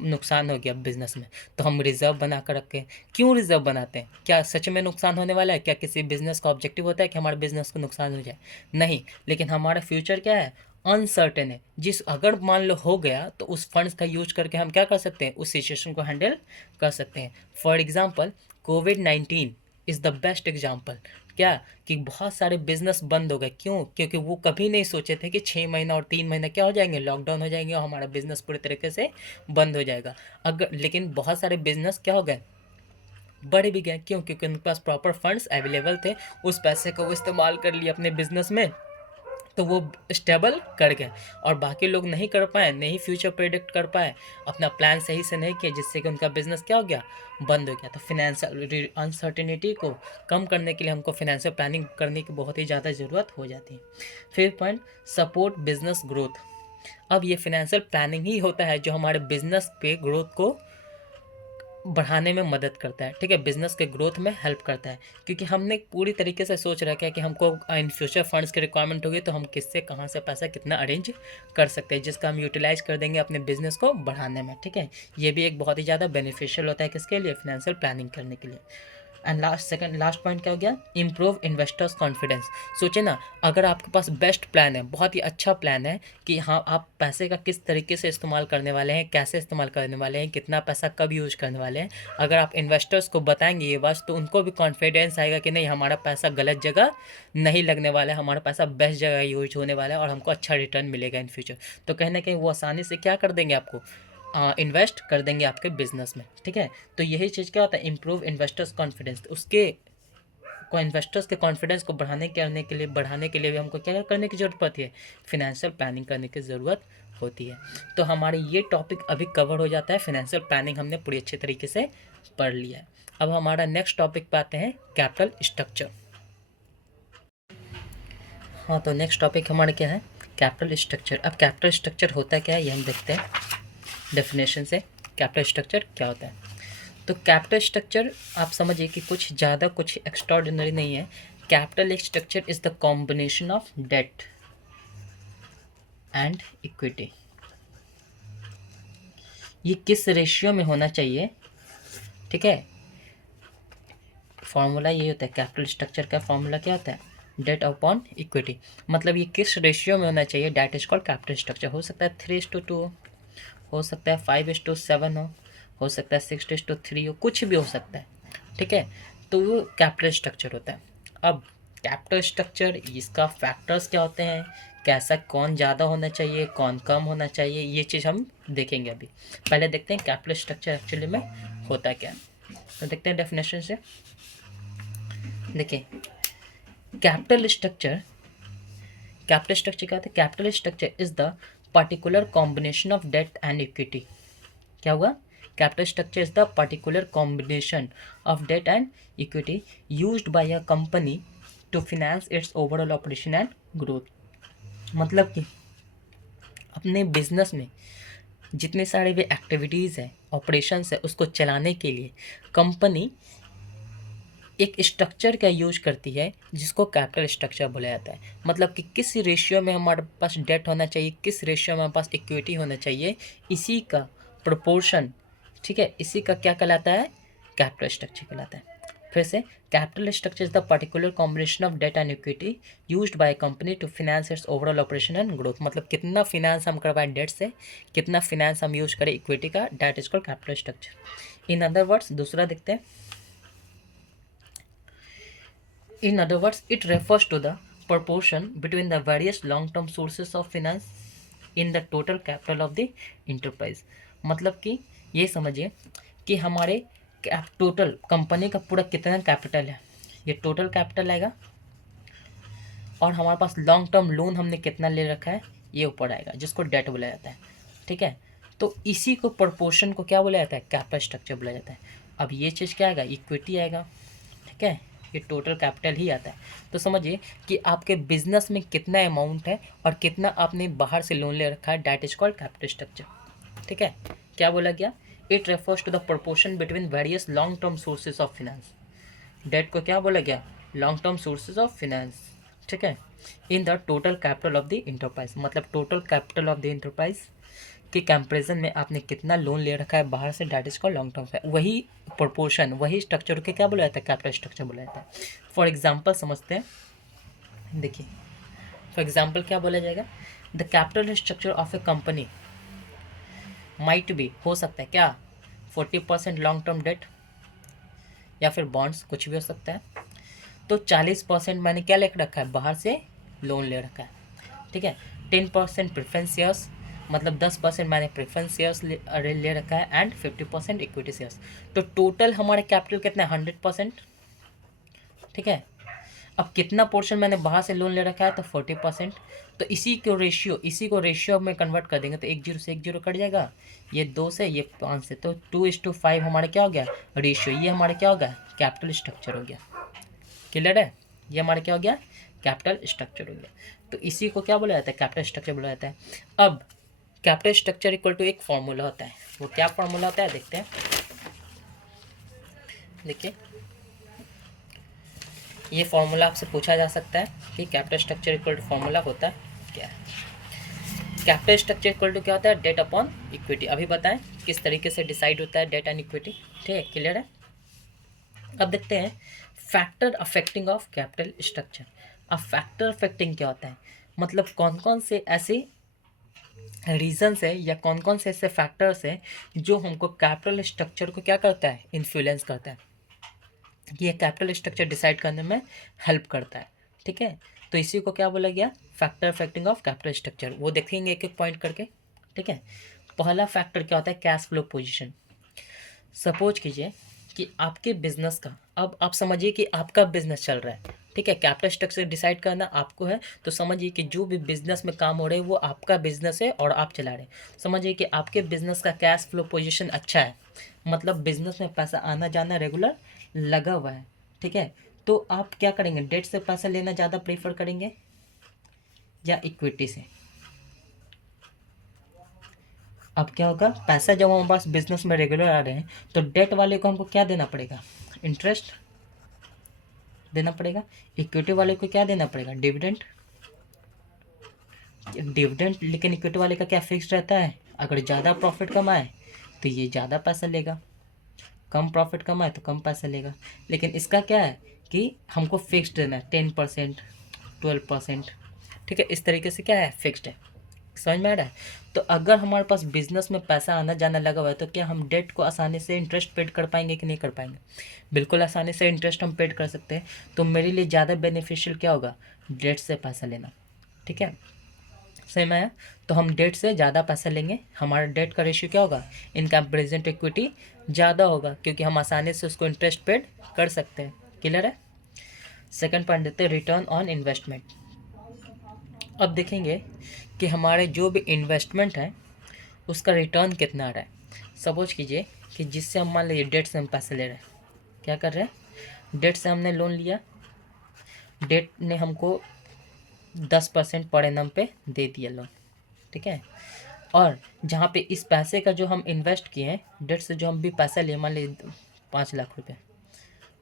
नुकसान हो गया बिजनेस में, तो हम रिजर्व बना कर रखें। क्यों रिजर्व बनाते हैं, क्या सच में नुकसान होने वाला है, क्या किसी बिजनेस का ऑब्जेक्टिव होता है कि हमारे बिजनेस को नुकसान हो जाए, नहीं, लेकिन हमारा फ्यूचर क्या है, अनसर्टेन है। जिस अगर मान लो हो गया तो उस फंड्स का यूज करके हम क्या कर सकते हैं, उस सिचुएशन को हैंडल कर सकते हैं। For example covid is the best example. क्या कि बहुत सारे बिजनेस बंद हो गए, क्यों, क्योंकि वो कभी नहीं सोचे थे कि 6 महीना और 3 महीना क्या हो जाएंगे, लॉकडाउन हो जाएंगे और हमारा बिजनेस पूरी तरीके से बंद हो जाएगा। अगर लेकिन बहुत सारे बिजनेस क्या हो गए, बढ़ भी गए। क्यों, क्योंकि उनके पास प्रॉपर फंड्स अवेलेबल थे, उस पैसे को वो इस्तेमाल कर लिए अपने बिजनेस में, तो वो स्टेबल कर गए। और बाकी लोग नहीं कर पाए, नहीं फ्यूचर प्रेडिक्ट कर पाए, अपना प्लान सही से नहीं किया, जिससे कि उनका बिजनेस क्या हो गया, बंद हो गया। तो फाइनेंशियल अनसर्टेनिटी को कम करने के लिए हमको फाइनेंशियल प्लानिंग करने की बहुत ही ज़्यादा ज़रूरत हो जाती है। Fifth point, support business growth. अब ये फाइनेंशियल प्लानिंग ही होता है जो हमारे बिजनेस पे ग्रोथ को बढ़ाने में मदद करता है, ठीक है, बिजनेस के ग्रोथ में हेल्प करता है। क्योंकि हमने पूरी तरीके से सोच रखा है कि हमको इन फ्यूचर फंड्स की रिक्वायरमेंट होगी, तो हम किससे कहाँ से पैसा कितना अरेंज कर सकते हैं, जिसका हम यूटिलाइज कर देंगे अपने बिजनेस को बढ़ाने में, ठीक है। ये भी एक बहुत ही ज़्यादा बेनिफिशियल होता है किसके लिए, फाइनेंशियल प्लानिंग करने के लिए। एंड लास्ट पॉइंट क्या हो गया, इम्प्रूव इन्वेस्टर्स कॉन्फिडेंस। सोचिए ना, अगर आपके पास बेस्ट प्लान है, बहुत ही अच्छा प्लान है कि हाँ आप पैसे का किस तरीके से इस्तेमाल करने वाले हैं, कैसे इस्तेमाल करने वाले हैं, कितना पैसा कब यूज करने वाले हैं, अगर आप इन्वेस्टर्स को बताएंगे ये बात, तो उनको भी कॉन्फिडेंस आएगा कि नहीं, हमारा पैसा गलत जगह नहीं लगने वाला है, हमारा पैसा बेस्ट जगह यूज होने वाला है और हमको अच्छा रिटर्न मिलेगा इन फ्यूचर। तो कहीं ना कहीं वो आसानी से क्या कर देंगे, आपको इन्वेस्ट कर देंगे आपके बिजनेस में, ठीक है। तो यही चीज़ क्या होता है, इम्प्रूव इन्वेस्टर्स कॉन्फिडेंस। उसके को इन्वेस्टर्स के कॉन्फिडेंस को बढ़ाने के लिए भी हमको क्या करने की ज़रूरत पड़ती है, फाइनेंशियल प्लानिंग करने की ज़रूरत होती है। तो हमारे ये टॉपिक अभी कवर हो जाता है, फाइनेंशियल प्लानिंग हमने पूरी अच्छे तरीके से पढ़ लिया है। अब हमारा नेक्स्ट टॉपिक पे आते हैं, कैपिटल स्ट्रक्चर। हाँ, तो नेक्स्ट टॉपिक हमारा क्या है, कैपिटल स्ट्रक्चर। अब कैपिटल स्ट्रक्चर होता क्या है ये हम देखते हैं डेफिनेशन से, कैपिटल स्ट्रक्चर क्या होता है। तो कैपिटल स्ट्रक्चर आप समझिए कि कुछ ज़्यादा कुछ एक्स्ट्राऑर्डिनरी नहीं है। Capital structure is the combination of debt and equity. ये किस रेशियो में होना चाहिए, ठीक है। फॉर्मूला ये होता है, कैपिटल स्ट्रक्चर का फॉर्मूला क्या होता है, डेट अपॉन इक्विटी। मतलब ये किस रेशियो में होना चाहिए, debt is called capital structure. हो सकता है 3:2, हो सकता है 5:7 हो सकता है 6:3 हो, कुछ भी हो सकता है, ठीक है। तो वो कैपिटल स्ट्रक्चर होता है। अब कैपिटल स्ट्रक्चर, इसका फैक्टर्स क्या होते हैं, कैसा, कौन ज़्यादा होना चाहिए, कौन कम होना चाहिए, ये चीज़ हम देखेंगे अभी। पहले देखते हैं कैपिटल स्ट्रक्चर एक्चुअली में होता क्या है। तो देखते हैं डेफिनेशन से। देखिए, कैपिटल स्ट्रक्चर क्या होता है, capital structure is the particular combination of debt and equity. क्या हुआ, capital structure is the particular combination of debt and equity used by a company to finance its overall operation and growth. मतलब कि अपने business में जितने सारे भी activities हैं, ऑपरेशंस है, उसको चलाने के लिए कंपनी एक स्ट्रक्चर का यूज करती है जिसको कैपिटल स्ट्रक्चर बोला जाता है। मतलब कि किस रेशियो में हमारे पास डेट होना चाहिए, किस रेशियो में हमारे पास इक्विटी होना चाहिए, इसी का प्रोपोर्शन, ठीक है, इसी का क्या कहलाता है, कैपिटल स्ट्रक्चर कहलाता है। फिर से, capital structure is the particular combination of debt and equity used by company to finance its overall operation and growth. मतलब कितना फिनेंस हम करवाएं डेट से, कितना फिनेंस हम यूज करें इक्विटी का, debt is called capital structure. In other words, दूसरा देखते हैं। In other words, it refers to the proportion between the various long-term sources of finance in the total capital of the enterprise। मतलब कि ये समझिए कि हमारे टोटल कंपनी का पूरा कितना कैपिटल है, ये टोटल कैपिटल आएगा, और हमारे पास लॉन्ग टर्म लोन हमने कितना ले रखा है ये ऊपर आएगा, जिसको डेट बोला जाता है। ठीक है, तो इसी को प्रोपोर्शन को क्या बोला जाता है, कैपिटल स्ट्रक्चर बोला जाता है। अब ये चीज़ क्या आएगा, इक्विटी आएगा। ठीक है, ये टोटल कैपिटल ही आता है। तो समझिए कि आपके बिजनेस में कितना अमाउंट है और कितना आपने बाहर से लोन ले रखा है, debt is called capital structure. ठीक है, क्या बोला गया, it refers to the proportion between various long term sources of finance. Debt को क्या बोला गया, long term sources of finance. ठीक है, in the total capital of the enterprise, मतलब total capital of the enterprise के कंपैरिजन में आपने कितना लोन ले रखा है बाहर से, debt is called long term है। वही प्रोपोर्शन, वही स्ट्रक्चर के क्या बोला जाता है, कैपिटल स्ट्रक्चर बोला जाता है। फॉर एग्जांपल समझते हैं, देखिए फॉर एग्जांपल क्या बोला जाएगा, the capital structure of A company might be, हो सकता है क्या, 40% लॉन्ग टर्म डेट या फिर बॉन्ड्स, कुछ भी हो सकता है। तो 40% मैंने क्या ले रखा है, बाहर से लोन ले रखा है। ठीक है, 10% प्रेफरेंस शेयर्स, मतलब 10% मैंने प्रेफरेंस शेयर्स ले रखा है, एंड 50% इक्विटी शेयर्स। तो टोटल हमारे कैपिटल कितना है, 100%। ठीक है, अब कितना पोर्शन मैंने बाहर से लोन ले रखा है, तो 40%। तो इसी को रेशियो में कन्वर्ट कर देंगे, तो 1 0 से 1 0 कट जाएगा, ये 2 से, ये 5 से, तो 2:5 हमारा क्या हो गया, रेशियो। ये हमारा क्या हो गया, कैपिटल स्ट्रक्चर हो गया। क्लियर है, ये हमारा क्या हो गया, कैपिटल स्ट्रक्चर हो गया। तो इसी को क्या बोला जाता है, कैपिटल स्ट्रक्चर बोला जाता है। अब कैपिटल स्ट्रक्चर इक्वल टू एक फॉर्मूला होता है, वो क्या फॉर्मूला होता है देखते हैं। देखिए, ये फॉर्मूला आपसे पूछा जा सकता है कि capital structure equal to formula होता है क्या है। कैपिटल स्ट्रक्चर इक्वल टू क्या होता है, डेट अपॉन इक्विटी। अभी बताएं किस तरीके से डिसाइड होता है डेट एंड इक्विटी। ठीक है, क्लियर है। अब देखते हैं factor affecting of capital structure. अब फैक्टर अफेक्टिंग क्या होता है, मतलब कौन कौन से ऐसे रीजन्स है या कौन कौन से ऐसे फैक्टर्स हैं जो हमको कैपिटल स्ट्रक्चर को क्या करता है, इन्फ्लुएंस करता है, ये कैपिटल स्ट्रक्चर डिसाइड करने में हेल्प करता है। ठीक है, तो इसी को क्या बोला गया, factor affecting of capital structure. वो देखेंगे एक एक पॉइंट करके। ठीक है, पहला फैक्टर क्या होता है, कैश फ्लो पोजीशन। सपोज कीजिए कि आपके बिजनेस का, अब आप समझिए कि आपका बिजनेस चल रहा है। ठीक है, कैपिटल स्ट्रक्चर डिसाइड करना आपको है, तो समझिए कि जो भी बिजनेस में काम हो रहे हैं वो आपका बिजनेस है और आप चला रहे हैं। समझिए कि आपके बिजनेस का कैश फ्लो पोजीशन अच्छा है, मतलब बिजनेस में पैसा आना जाना रेगुलर लगा हुआ है। ठीक है, तो आप क्या करेंगे, डेट से पैसा लेना ज़्यादा प्रेफर करेंगे या इक्विटी से। अब क्या होगा, पैसा जब हमारे पास बिजनेस में रेगुलर आ रहे हैं तो डेट वाले को हमको क्या देना पड़ेगा, इंटरेस्ट देना पड़ेगा। इक्विटी वाले को क्या देना पड़ेगा, डिविडेंड। डिविडेंड, लेकिन इक्विटी वाले का क्या फिक्स रहता है, अगर ज़्यादा प्रॉफिट कमाए तो ये ज़्यादा पैसा लेगा, कम प्रॉफिट कमाए तो कम पैसा लेगा। लेकिन इसका क्या है कि हमको फिक्स्ड देना है, 10%, 12%। ठीक है, इस तरीके से क्या है, फिक्स्ड है। समझ में आ रहा है। तो अगर हमारे पास बिजनेस में पैसा आना जाना लगा हुआ है तो क्या हम डेट को आसानी से इंटरेस्ट पेड कर पाएंगे कि नहीं कर पाएंगे, बिल्कुल आसानी से इंटरेस्ट हम पेड कर सकते हैं। तो मेरे लिए ज़्यादा बेनिफिशियल क्या होगा, डेट से पैसा लेना। ठीक है, सही में आया। तो हम डेट से ज़्यादा पैसा लेंगे, हमारा डेट का रेशियो क्या होगा, इन कंपेरिजन टू इक्विटी ज़्यादा होगा, क्योंकि हम आसानी से उसको इंटरेस्ट पेड कर सकते हैं। क्लियर है। सेकंड पॉइंट देते हैं, रिटर्न ऑन इन्वेस्टमेंट। अब देखेंगे कि हमारे जो भी इन्वेस्टमेंट है उसका रिटर्न कितना आ रहा है। सपोज कीजिए कि जिससे हम मान लीजिए डेट से हम पैसे ले रहे हैं, क्या कर रहे हैं, डेट से हमने लोन लिया, डेट ने हमको 10% पर एनम पे दे दिया लोन। ठीक है, और जहाँ पे इस पैसे का जो हम इन्वेस्ट किए हैं, डेट से जो हम भी पैसा लिए, मान लीजिए 5 लाख रुपये,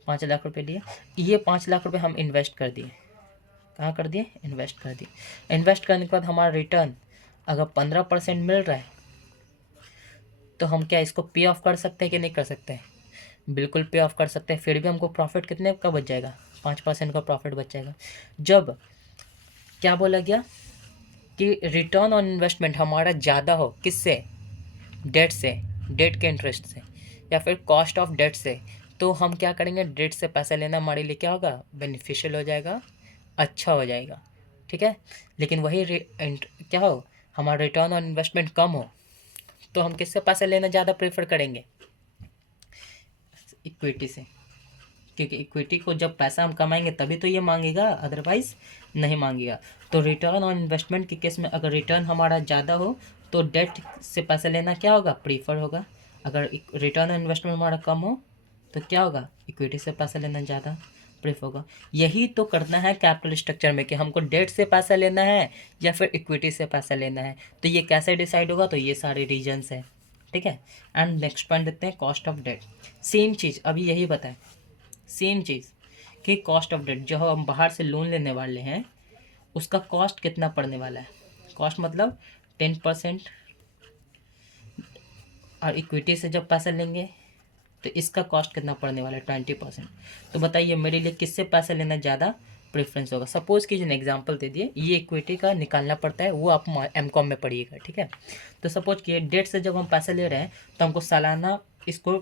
5 लाख रुपये लिए, ये 5 लाख रुपये हम इन्वेस्ट कर दिए, कहाँ कर दिए, इन्वेस्ट कर दिए। इन्वेस्ट करने के बाद हमारा रिटर्न अगर 15% मिल रहा है तो हम क्या इसको पे ऑफ कर सकते हैं कि नहीं कर सकते हैं, बिल्कुल पे ऑफ कर सकते हैं, फिर भी हमको प्रॉफिट कितने का बच जाएगा, 5% का प्रॉफिट बच जाएगा। जब क्या बोला गया कि रिटर्न ऑन इन्वेस्टमेंट हमारा ज़्यादा हो, किससे, डेट से, डेट के इंटरेस्ट से, या फिर कॉस्ट ऑफ डेट से, तो हम क्या करेंगे, डेट से पैसा लेना हमारे लिए क्या होगा, बेनिफिशियल हो जाएगा, अच्छा हो जाएगा। ठीक है, लेकिन वही क्या हो, हमारा रिटर्न ऑन इन्वेस्टमेंट कम हो, तो हम किससे पैसा लेना ज़्यादा प्रेफर करेंगे, इक्विटी से, क्योंकि इक्विटी को जब पैसा हम कमाएंगे तभी तो ये मांगेगा, अदरवाइज नहीं मांगेगा। तो रिटर्न ऑन इन्वेस्टमेंट के केस में अगर रिटर्न हमारा ज़्यादा हो तो डेट से पैसा लेना क्या होगा, प्रीफर होगा। अगर रिटर्न ऑन इन्वेस्टमेंट हमारा कम हो तो क्या होगा, इक्विटी से पैसा लेना ज़्यादा प्रेफर होगा। यही तो करना है कैपिटल स्ट्रक्चर में कि हमको डेट से पैसा लेना है या फिर इक्विटी से पैसा लेना है। तो ये कैसे डिसाइड होगा, तो ये सारे रीजन्स हैं। ठीक है, एंड नेक्स्ट पॉइंट देखते हैं, कॉस्ट ऑफ डेट। सेम चीज़ अभी यही बताएं, सेम चीज़ कि कॉस्ट ऑफ डेट जो हम बाहर से लोन लेने वाले हैं उसका कॉस्ट कितना पड़ने वाला है। कॉस्ट मतलब 10%, और इक्विटी से जब पैसा लेंगे तो इसका कॉस्ट कितना पड़ने वाला है, 20%। तो बताइए मेरे लिए किससे पैसा लेना ज़्यादा प्रेफरेंस होगा। सपोज़ कीजिए एग्जांपल दे दिए, ये इक्विटी का निकालना पड़ता है, वो आप एमकॉम में पढ़िएगा। ठीक है, तो सपोज किए डेट से जब हम पैसा ले रहे हैं तो हमको सालाना इसको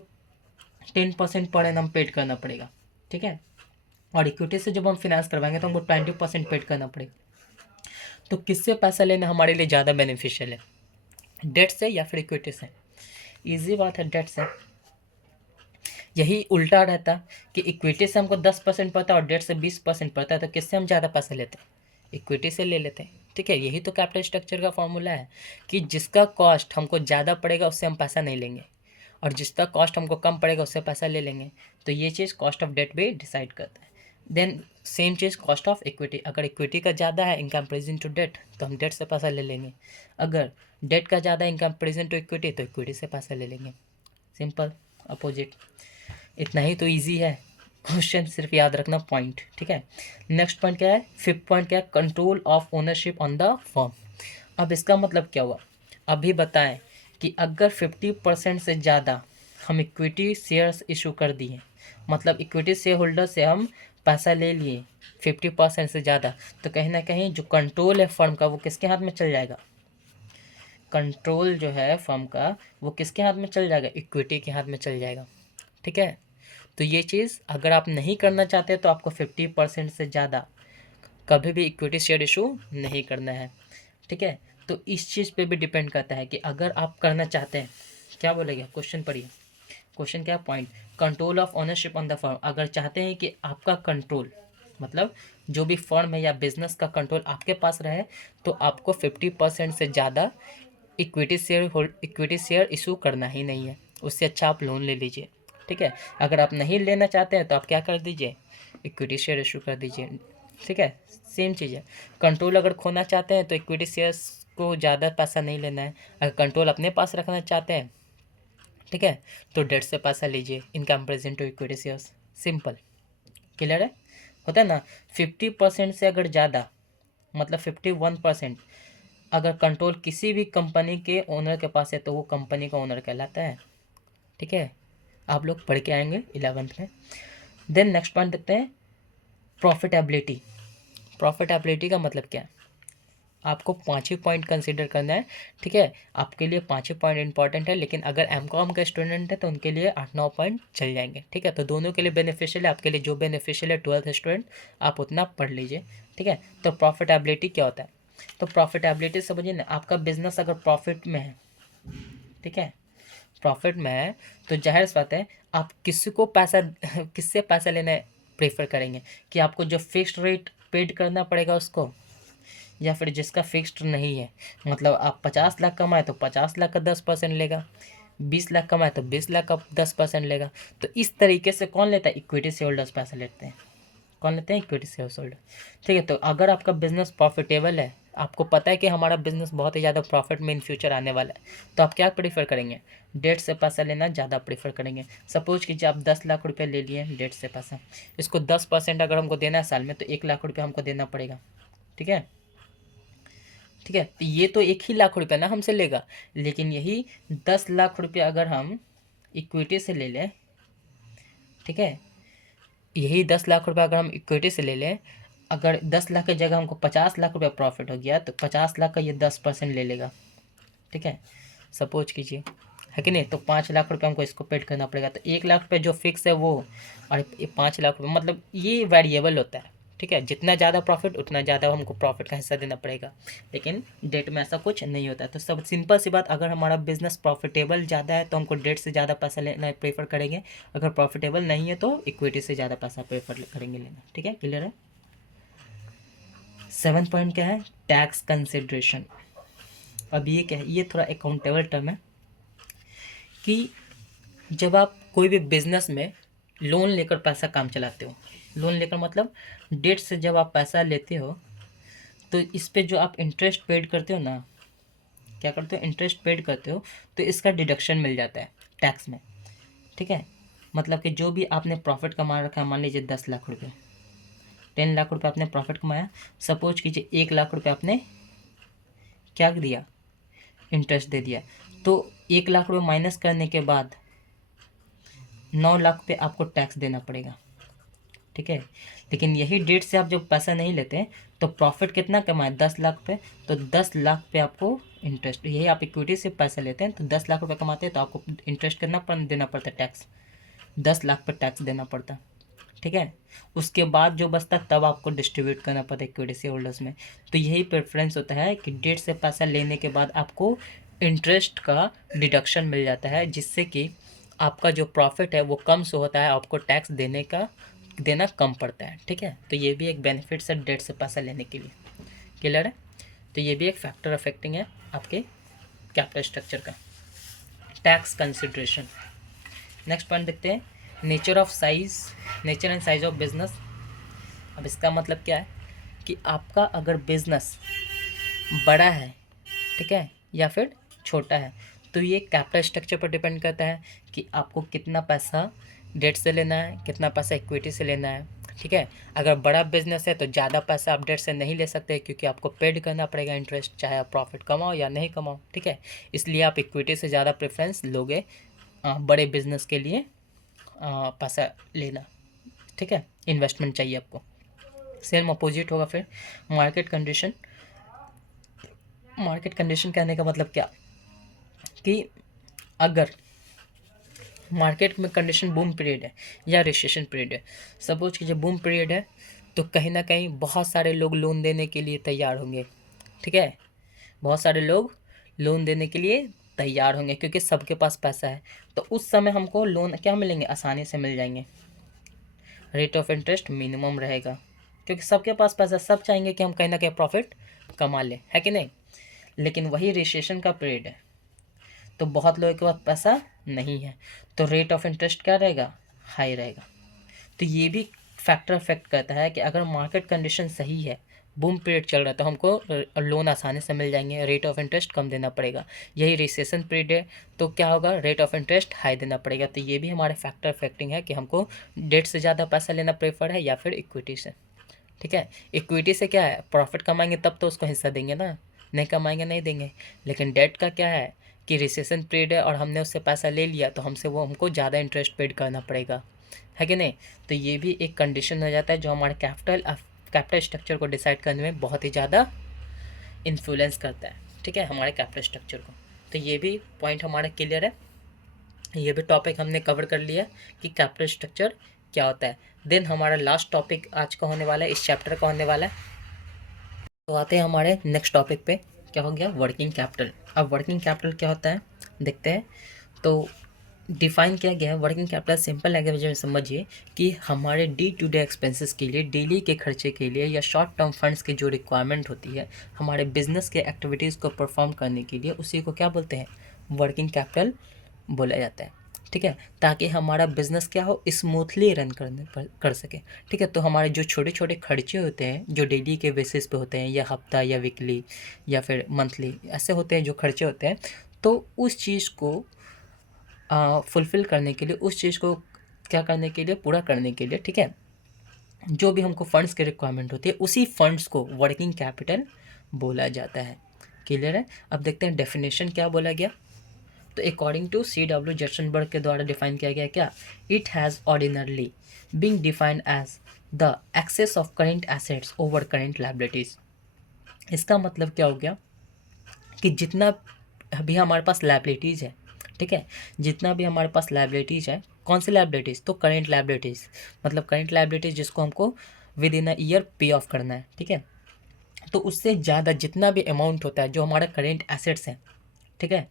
10% पर एनम पेड करना पड़ेगा। ठीक है, और इक्विटी से जब हम फिनांस करवाएंगे तो हमको 20% पेड करना पड़ेगा। तो किससे पैसा लेना हमारे लिए ज़्यादा बेनिफिशियल है, डेट से या फिर इक्विटी से। ईजी बात है, डेट से। यही उल्टा रहता कि इक्विटी से हमको 10% पड़ता है और डेट से 20% पड़ता है, तो किससे हम ज़्यादा पैसा लेते हैं, इक्विटी से ले लेते हैं। ठीक है, यही तो कैपिटल स्ट्रक्चर का फॉर्मूला है कि जिसका कॉस्ट हमको ज़्यादा पड़ेगा उससे हम पैसा नहीं लेंगे, और जिसका कॉस्ट हमको कम पड़ेगा उससे पैसा ले लेंगे। तो ये चीज़ कॉस्ट ऑफ डेट भी डिसाइड करता है। देन सेम चीज़ कॉस्ट ऑफ इक्विटी, अगर इक्विटी का ज़्यादा है इन कंपेरिजन टू डेट तो हम डेट से पैसा ले लेंगे, अगर डेट का ज़्यादा इन कंपेरिजन टू इक्विटी तो इक्विटी से पैसा ले लेंगे। Simple, opposite. इतना ही तो ईजी है क्वेश्चन, सिर्फ याद रखना पॉइंट। ठीक है, नेक्स्ट पॉइंट क्या है, फिफ्थ पॉइंट क्या है, control of ownership on the firm. अब इसका मतलब क्या हुआ, अभी बताएं कि अगर 50% से ज़्यादा हम इक्विटी शेयर्स इशू कर दिए, मतलब इक्विटी शेयर होल्डर से हम पैसा ले लिए 50% से ज़्यादा, तो कहीं ना कहीं जो कंट्रोल है फर्म का वो किसके हाथ में चल जाएगा, कंट्रोल जो है फर्म का वो किसके हाथ में चल जाएगा, इक्विटी के हाथ में चल जाएगा। ठीक है, तो ये चीज़ अगर आप नहीं करना चाहते तो आपको 50% से ज़्यादा कभी भी इक्विटी शेयर इशू नहीं करना है। ठीक है, तो इस चीज़ पे भी डिपेंड करता है कि अगर आप करना चाहते हैं, क्या बोलेंगे, क्वेश्चन पढ़िए, क्वेश्चन क्या point, control of ownership on the firm. अगर चाहते हैं कि आपका कंट्रोल मतलब जो भी फर्म है या बिजनेस का कंट्रोल आपके पास रहे, तो आपको 50% से ज़्यादा इक्विटी शेयर इशू करना ही नहीं है, उससे अच्छा आप लोन ले लीजिए। ठीक है, अगर आप नहीं लेना चाहते हैं तो आप क्या कर दीजिए, इक्विटी शेयर इशू कर दीजिए। ठीक है, सेम चीज़ है, कंट्रोल अगर खोना चाहते हैं तो इक्विटी शेयर्स को ज़्यादा पैसा नहीं लेना है, अगर कंट्रोल अपने पास रखना चाहते हैं, ठीक है, तो डेट से पैसा लीजिए in comparison to equity shares. Simple, clear है, होता है ना। 50% से अगर ज़्यादा मतलब 51% अगर कंट्रोल किसी भी कंपनी के ओनर के पास है तो वो कंपनी का ओनर कहलाता है। ठीक है, आप लोग पढ़ के आएंगे 11th में। देन नेक्स्ट पॉइंट देखते हैं, प्रॉफिटेबिलिटी। प्रॉफिटेबिलिटी का मतलब क्या है, आपको 5 ही पॉइंट कंसीडर करना है। ठीक है, आपके लिए 5 ही पॉइंट इंपॉर्टेंट है, लेकिन अगर एमकॉम का स्टूडेंट है तो उनके लिए 8-9 पॉइंट चल जाएंगे। ठीक है, तो दोनों के लिए बेनिफिशियल है, आपके लिए जो बेनिफिशियल है 12th स्टूडेंट आप उतना पढ़ लीजिए। ठीक है, तो प्रॉफिटेबिलिटी क्या होता है, तो प्रॉफिटेबिलिटी समझिए ना, आपका बिजनेस अगर प्रॉफिट में है, ठीक है, प्रॉफिट में है, तो जाहिर सी बात है आप किसी को पैसा किससे पैसा लेना प्रेफर करेंगे, कि आपको जो फिक्स्ड रेट पेड करना पड़ेगा उसको, या फिर जिसका फिक्स्ड नहीं है, मतलब आप 50 लाख कमाए तो 50 लाख का 10% लेगा, 20 लाख कमाए तो 20 लाख का 10% लेगा। तो इस तरीके से कौन लेता है, इक्विटी शेयर होल्डर्स पैसा लेते हैं। कौन लेते हैं, इक्विटी शेयर होल्डर। ठीक है, तो अगर आपका बिजनेस प्रॉफिटेबल है, आपको पता है कि हमारा बिजनेस बहुत ही ज़्यादा प्रॉफिट में इन फ्यूचर आने वाला है, तो आप क्या प्रीफर करेंगे, डेट से पैसा लेना ज़्यादा प्रीफर करेंगे। सपोज कीजिए आप 10 लाख रुपये ले लिए डेट से पैसा, इसको 10% अगर हमको देना है साल में तो 1 लाख रुपये हमको देना पड़ेगा। ठीक है, ठीक है, तो ये तो 1 ही लाख रुपये ना हमसे लेगा, लेकिन यही 10 लाख रुपये अगर हम इक्विटी से ले लें ठीक है। यही 10 लाख रुपये अगर हम इक्विटी से ले लें, अगर 10 लाख की जगह हमको 50 लाख रुपये प्रॉफिट हो गया तो 50 लाख का ये 10% ले लेगा। ठीक है, सपोज कीजिए, है कि नहीं। तो 5 लाख रुपये हमको इसको पेड करना पड़ेगा। तो 1 लाख रुपये जो फिक्स है वो, और 5 लाख रुपये, मतलब ये वेरिएबल होता है। ठीक है, जितना ज़्यादा प्रॉफिट उतना ज़्यादा हमको प्रॉफिट का हिस्सा देना पड़ेगा। लेकिन डेट में ऐसा कुछ नहीं होता है। तो सब सिंपल सी बात, अगर हमारा बिजनेस प्रॉफिटेबल ज़्यादा है तो हमको डेट से ज़्यादा पैसा लेना प्रेफर करेंगे। अगर प्रॉफिटेबल नहीं है तो इक्विटी से ज़्यादा पैसा प्रेफर करेंगे लेना। ठीक है, क्लियर है। 7th पॉइंट क्या है? Tax consideration. अब ये क्या है? ये थोड़ा अकाउंटेबल टर्म है कि जब आप कोई भी बिजनेस में लोन लेकर पैसा काम चलाते हो, लोन लेकर मतलब डेट से जब आप पैसा लेते हो तो इस पे जो आप इंटरेस्ट पेड करते हो ना, क्या करते हो, इंटरेस्ट पेड करते हो, तो इसका डिडक्शन मिल जाता है टैक्स में। ठीक है, मतलब कि जो भी आपने प्रॉफिट कमा रखा है, मान लीजिए 10 लाख रुपये, 10 लाख रुपये आपने प्रॉफिट कमाया, सपोज कीजिए 1 लाख रुपये आपने क्या दिया, इंटरेस्ट दे दिया, तो 1 लाख रुपये माइनस करने के बाद 9 लाख पे आपको टैक्स देना पड़ेगा। ठीक है, लेकिन यही डेट से आप जब पैसा नहीं लेते हैं तो प्रॉफिट कितना कमाए, 10 लाख पे, तो 10 लाख पे आपको इंटरेस्ट, यही आप इक्विटी से पैसा लेते हैं तो 10 लाख रुपये कमाते हैं तो आपको इंटरेस्ट देना पड़ता है, टैक्स 10 लाख पे टैक्स देना पड़ता। ठीक है, उसके बाद जो बचता तब आपको डिस्ट्रीब्यूट करना पड़ता है इक्विटी शेयर होल्डर्स में। तो यही प्रेफरेंस होता है कि डेट से पैसा लेने के बाद आपको इंटरेस्ट का डिडक्शन मिल जाता है, जिससे कि आपका जो प्रॉफिट है वो कम से होता है, आपको टैक्स देना कम पड़ता है। ठीक है, तो ये भी एक बेनिफिट्स है डेट से पैसा लेने के लिए। क्लियर है। तो ये भी एक फैक्टर अफेक्टिंग है आपके कैपिटल स्ट्रक्चर का, टैक्स कंसिडरेशन। नेक्स्ट पॉइंट देखते हैं, nature and size of business. अब इसका मतलब क्या है कि आपका अगर बिजनेस बड़ा है, ठीक है, या फिर छोटा है, तो ये कैपिटल स्ट्रक्चर पर डिपेंड करता है कि आपको कितना पैसा डेट से लेना है, कितना पैसा इक्विटी से लेना है। ठीक है, अगर बड़ा बिजनेस है तो ज़्यादा पैसा आप डेट से नहीं ले सकते, क्योंकि आपको पेड करना पड़ेगा इंटरेस्ट, चाहे आप प्रॉफिट कमाओ या नहीं कमाओ। ठीक है, इसलिए आप इक्विटी से ज़्यादा प्रेफरेंस लोगे बड़े बिजनेस के लिए पैसा लेना। ठीक है, इन्वेस्टमेंट चाहिए आपको। सेम अपोजिट होगा फिर मार्केट कंडीशन कहने का मतलब क्या कि अगर मार्केट में कंडीशन बूम पीरियड है या रिसेशन पीरियड है, सपोज कि जब बूम पीरियड है तो कहीं ना कहीं बहुत सारे लोग लोन देने के लिए तैयार होंगे। ठीक है, बहुत सारे लोग लोन देने के लिए तैयार होंगे क्योंकि सबके पास पैसा है। तो उस समय हमको लोन क्या मिलेंगे, आसानी से मिल जाएंगे, रेट ऑफ इंटरेस्ट मिनिमम रहेगा, क्योंकि सबके पास पैसा, सब चाहेंगे कि हम कहीं ना कहीं प्रॉफिट कमा लें, है कि नहीं। लेकिन वही रिसेशन का पीरियड है तो बहुत लोगों के पास पैसा नहीं है, तो रेट ऑफ इंटरेस्ट क्या रहेगा, हाई रहेगा। तो ये भी फैक्टर अफेक्ट करता है कि अगर मार्केट कंडीशन सही है, बूम पीरियड चल रहा है, तो हमको लोन आसानी से मिल जाएंगे, रेट ऑफ इंटरेस्ट कम देना पड़ेगा। यही रिसेशन पीरियड है तो क्या होगा, रेट ऑफ इंटरेस्ट हाई देना पड़ेगा। तो ये भी हमारे फैक्टर अफेक्टिंग है कि हमको डेट से ज़्यादा पैसा लेना प्रेफर है या फिर इक्विटी से। ठीक है, इक्विटी से क्या है, प्रॉफिट कमाएंगे तब तो उसको हिस्सा देंगे ना, नहीं कमाएंगे नहीं देंगे। लेकिन डेट का क्या है कि रिसेशन पीरियड है और हमने उससे पैसा ले लिया तो हमको ज़्यादा इंटरेस्ट पेड करना पड़ेगा, है कि नहीं। तो ये भी एक कंडीशन हो जाता है जो हमारे कैपिटल स्ट्रक्चर को डिसाइड करने में बहुत ही ज़्यादा इन्फ्लुएंस करता है। ठीक है, हमारे कैपिटल स्ट्रक्चर को। तो ये भी पॉइंट हमारा क्लियर है, ये भी टॉपिक हमने कवर कर लिया कि कैपिटल स्ट्रक्चर क्या होता है। देन हमारा लास्ट टॉपिक आज का होने वाला है, इस चैप्टर का होने वाला है। तो आते हैं हमारे नेक्स्ट टॉपिक पे, क्या हो गया, वर्किंग कैपिटल। अब वर्किंग कैपिटल क्या होता है देखते हैं। तो डिफाइन किया गया है वर्किंग कैपिटल, सिंपल लैंग्वेज में समझिए कि हमारे डे टू डे एक्सपेंसेस के लिए, डेली के खर्चे के लिए या शॉर्ट टर्म फंड्स की जो रिक्वायरमेंट होती है हमारे बिजनेस के एक्टिविटीज़ को परफॉर्म करने के लिए, उसी को क्या बोलते हैं, वर्किंग कैपिटल बोला जाता है। ठीक है, ताकि हमारा बिजनेस क्या हो, स्मूथली रन कर सके। ठीक है, तो हमारे जो छोटे छोटे खर्चे होते हैं जो डेली के बेसिस पे होते हैं, या हफ्ता या वीकली या फिर मंथली ऐसे होते हैं जो खर्चे होते हैं, तो उस चीज़ को फुलफ़िल करने के लिए, उस चीज़ को क्या करने के लिए, पूरा करने के लिए, ठीक है, जो भी हमको फंड्स की रिक्वायरमेंट होती है उसी फंड्स को वर्किंग कैपिटल बोला जाता है। क्लियर है। अब देखते हैं डेफिनेशन क्या बोला गया। तो अकॉर्डिंग टू C.W. जटसनबर्ग के द्वारा डिफाइन किया गया क्या, it has ordinarily being defined as the excess of current assets over current liabilities. इसका मतलब क्या हो गया कि जितना भी हमारे पास लायबिलिटीज़ है, ठीक है, जितना भी हमारे पास लायबिलिटीज़ है, कौन सी लायबिलिटीज़, तो करेंट लायबिलिटीज़, मतलब करेंट लायबिलिटीज़ जिसको हमको विद इन अ ईयर पे ऑफ करना है, ठीक है, तो उससे ज़्यादा जितना भी अमाउंट होता है जो हमारा करेंट एसेट्स हैं, ठीक है,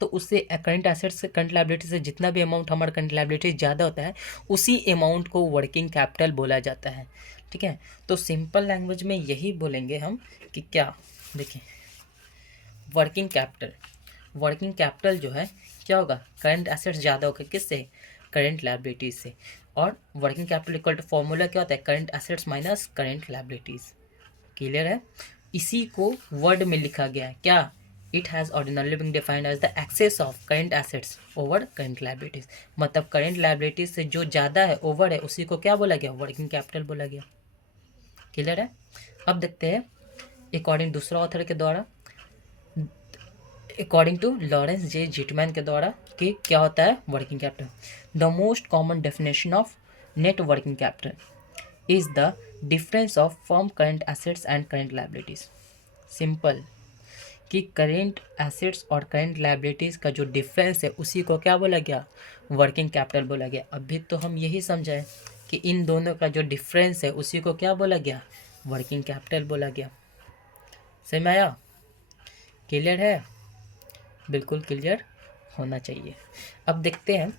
तो उससे करंट एसेट्स से करंट लायबिलिटी से जितना भी अमाउंट हमारा करंट लायबिलिटी ज़्यादा होता है उसी अमाउंट को वर्किंग कैपिटल बोला जाता है, ठीक है। तो सिंपल लैंग्वेज में यही बोलेंगे हम कि क्या, देखिए वर्किंग कैपिटल जो है क्या होगा, करंट एसेट्स ज़्यादा होगा किससे, करंट लायबिलिटीज से, और working capital equal to formula क्या होता है, current assets minus current liabilities. Clear है। इसी को वर्ड में लिखा गया है क्या, it has ordinarily been defined as the excess of current assets over current liabilities, मतलब करेंट लायबिलिटीज से जो ज़्यादा है, ओवर है, उसी को क्या बोला गया, वर्किंग कैपिटल बोला गया। क्लियर है। अब देखते हैं अकॉर्डिंग दूसरा ऑथर के द्वारा, अकॉर्डिंग टू लॉरेंस जे जिटमैन के द्वारा कि क्या होता है working capital. The most common definition of net working capital is the difference of firm current assets and current liabilities. Simple कि करेंट एसेट्स और करेंट लायबिलिटीज़ का जो डिफरेंस है उसी को क्या बोला गया, वर्किंग कैपिटल बोला गया। अभी तो हम यही समझे कि इन दोनों का जो डिफरेंस है उसी को क्या बोला गया, वर्किंग कैपिटल बोला गया। समझ में आया, क्लियर है, बिल्कुल क्लियर होना चाहिए। अब देखते हैं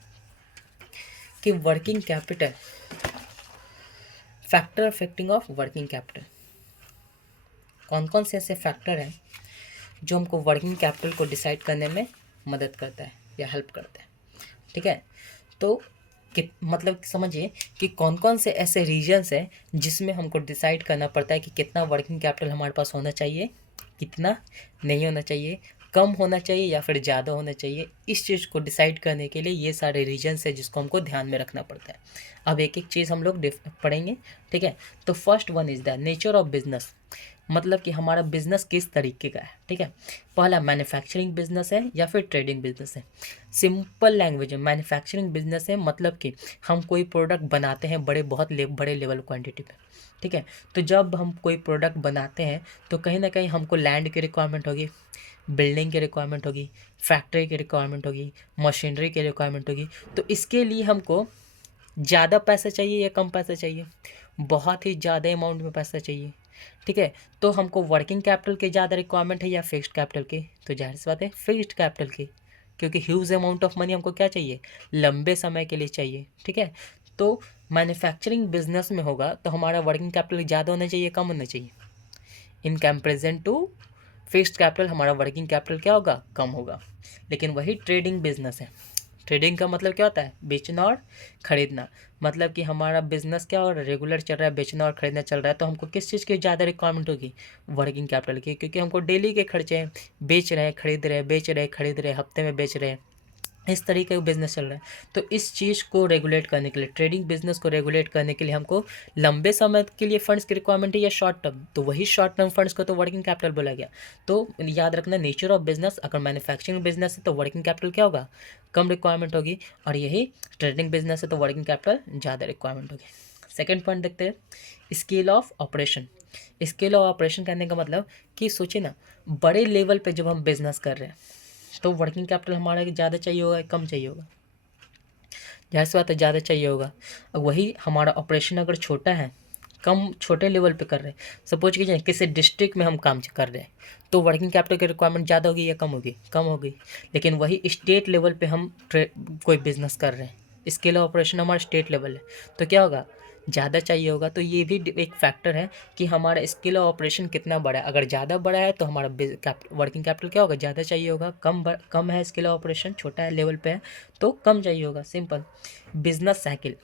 कि working capital, factor affecting of working capital, कौन कौन से ऐसे फैक्टर हैं जो हमको वर्किंग कैपिटल को डिसाइड करने में मदद करता है या हेल्प करता है, ठीक है। तो मतलब समझिए कि कौन कौन से ऐसे रीजन्स हैं जिसमें हमको डिसाइड करना पड़ता है कि कितना वर्किंग कैपिटल हमारे पास होना चाहिए, कितना नहीं होना चाहिए, कम होना चाहिए या फिर ज़्यादा होना चाहिए। इस चीज़ को डिसाइड करने के लिए ये सारे रीजन्स है जिसको हमको ध्यान में रखना पड़ता है। अब एक एक चीज़ हम लोग पढ़ेंगे, ठीक है। तो first one is the nature of business, मतलब कि हमारा बिजनेस किस तरीके का है, ठीक है। पहला मैन्युफैक्चरिंग बिजनेस है या फिर ट्रेडिंग बिजनेस है। सिंपल लैंग्वेज में मैन्युफैक्चरिंग बिजनेस है मतलब कि हम कोई प्रोडक्ट बनाते हैं बड़े लेवल क्वांटिटी पे, ठीक है। तो जब हम कोई प्रोडक्ट बनाते हैं तो कहीं ना कहीं हमको लैंड की रिक्वायरमेंट होगी, बिल्डिंग की रिक्वायरमेंट होगी, फैक्ट्री की रिक्वायरमेंट होगी, मशीनरी की रिक्वायरमेंट होगी। तो इसके लिए हमको ज़्यादा पैसा चाहिए या कम पैसा चाहिए, बहुत ही ज़्यादा अमाउंट में पैसा चाहिए, ठीक है। तो हमको वर्किंग कैपिटल की ज़्यादा रिक्वायरमेंट है या फिक्स्ड कैपिटल की, तो जाहिर सी बात है फिक्स्ड कैपिटल की, क्योंकि ह्यूज अमाउंट ऑफ मनी हमको क्या चाहिए, लंबे समय के लिए चाहिए, ठीक है। तो मैन्युफैक्चरिंग बिजनेस में होगा तो हमारा वर्किंग कैपिटल ज़्यादा होना चाहिए, कम होना चाहिए, in comparison to fixed capital हमारा वर्किंग कैपिटल क्या होगा, कम होगा। लेकिन वही ट्रेडिंग बिजनेस है, ट्रेडिंग का मतलब क्या होता है, बेचना और खरीदना, मतलब कि हमारा बिजनेस क्या हो रहा है, रेगुलर चल रहा है, बेचना और खरीदना चल रहा है, तो हमको किस चीज़ की ज़्यादा रिक्वायरमेंट होगी, वर्किंग कैपिटल की, क्योंकि हमको डेली के खर्चे हैं, बेच रहे हैं खरीद रहे हैं, बेच रहे हैं खरीद रहे हैं, हफ्ते में बेच रहे हैं, इस तरीके का बिजनेस चल रहा है। तो इस चीज़ को रेगुलेट करने के लिए, ट्रेडिंग बिजनेस को रेगुलेट करने के लिए हमको लंबे समय के लिए फंड्स की रिक्वायरमेंट है या शॉर्ट टर्म, तो वही शॉर्ट टर्म फंड्स को तो वर्किंग कैपिटल बोला गया। तो याद रखना नेचर ऑफ बिजनेस, अगर मैन्युफैक्चरिंग बिजनेस है तो वर्किंग कैपिटल क्या होगा, कम रिक्वायरमेंट होगी, और यही ट्रेडिंग बिजनेस है तो वर्किंग कैपिटल ज़्यादा रिक्वायरमेंट होगी। सेकेंड पॉइंट देखते हैं scale of operation. Scale of operation कहने का मतलब कि सोचिए ना, बड़े लेवल पे जब हम बिजनेस कर रहे हैं तो वर्किंग कैपिटल हमारा ज़्यादा चाहिए होगा, कम चाहिए होगा, जाहिर सी बात है ज़्यादा चाहिए होगा। अब वही हमारा ऑपरेशन अगर छोटा है, कम छोटे लेवल पे कर रहे हैं, सपोज कीजिए किसी डिस्ट्रिक्ट में हम काम कर रहे हैं, तो वर्किंग कैपिटल की रिक्वायरमेंट ज़्यादा होगी या कम होगी, कम होगी। लेकिन वही स्टेट लेवल पे हम कोई बिजनेस कर रहे हैं, स्केल ऑफ ऑपरेशन हमारा स्टेट लेवल है, तो क्या होगा, ज़्यादा चाहिए होगा। तो ये भी एक फैक्टर है कि हमारा स्केल ऑफ ऑपरेशन कितना बड़ा है। अगर ज़्यादा बड़ा है तो हमारा वर्किंग कैपिटल क्या होगा, ज़्यादा चाहिए होगा। कम है स्केल ऑफ ऑपरेशन, छोटा है लेवल पे है, तो कम चाहिए होगा। सिंपल। Business cycle.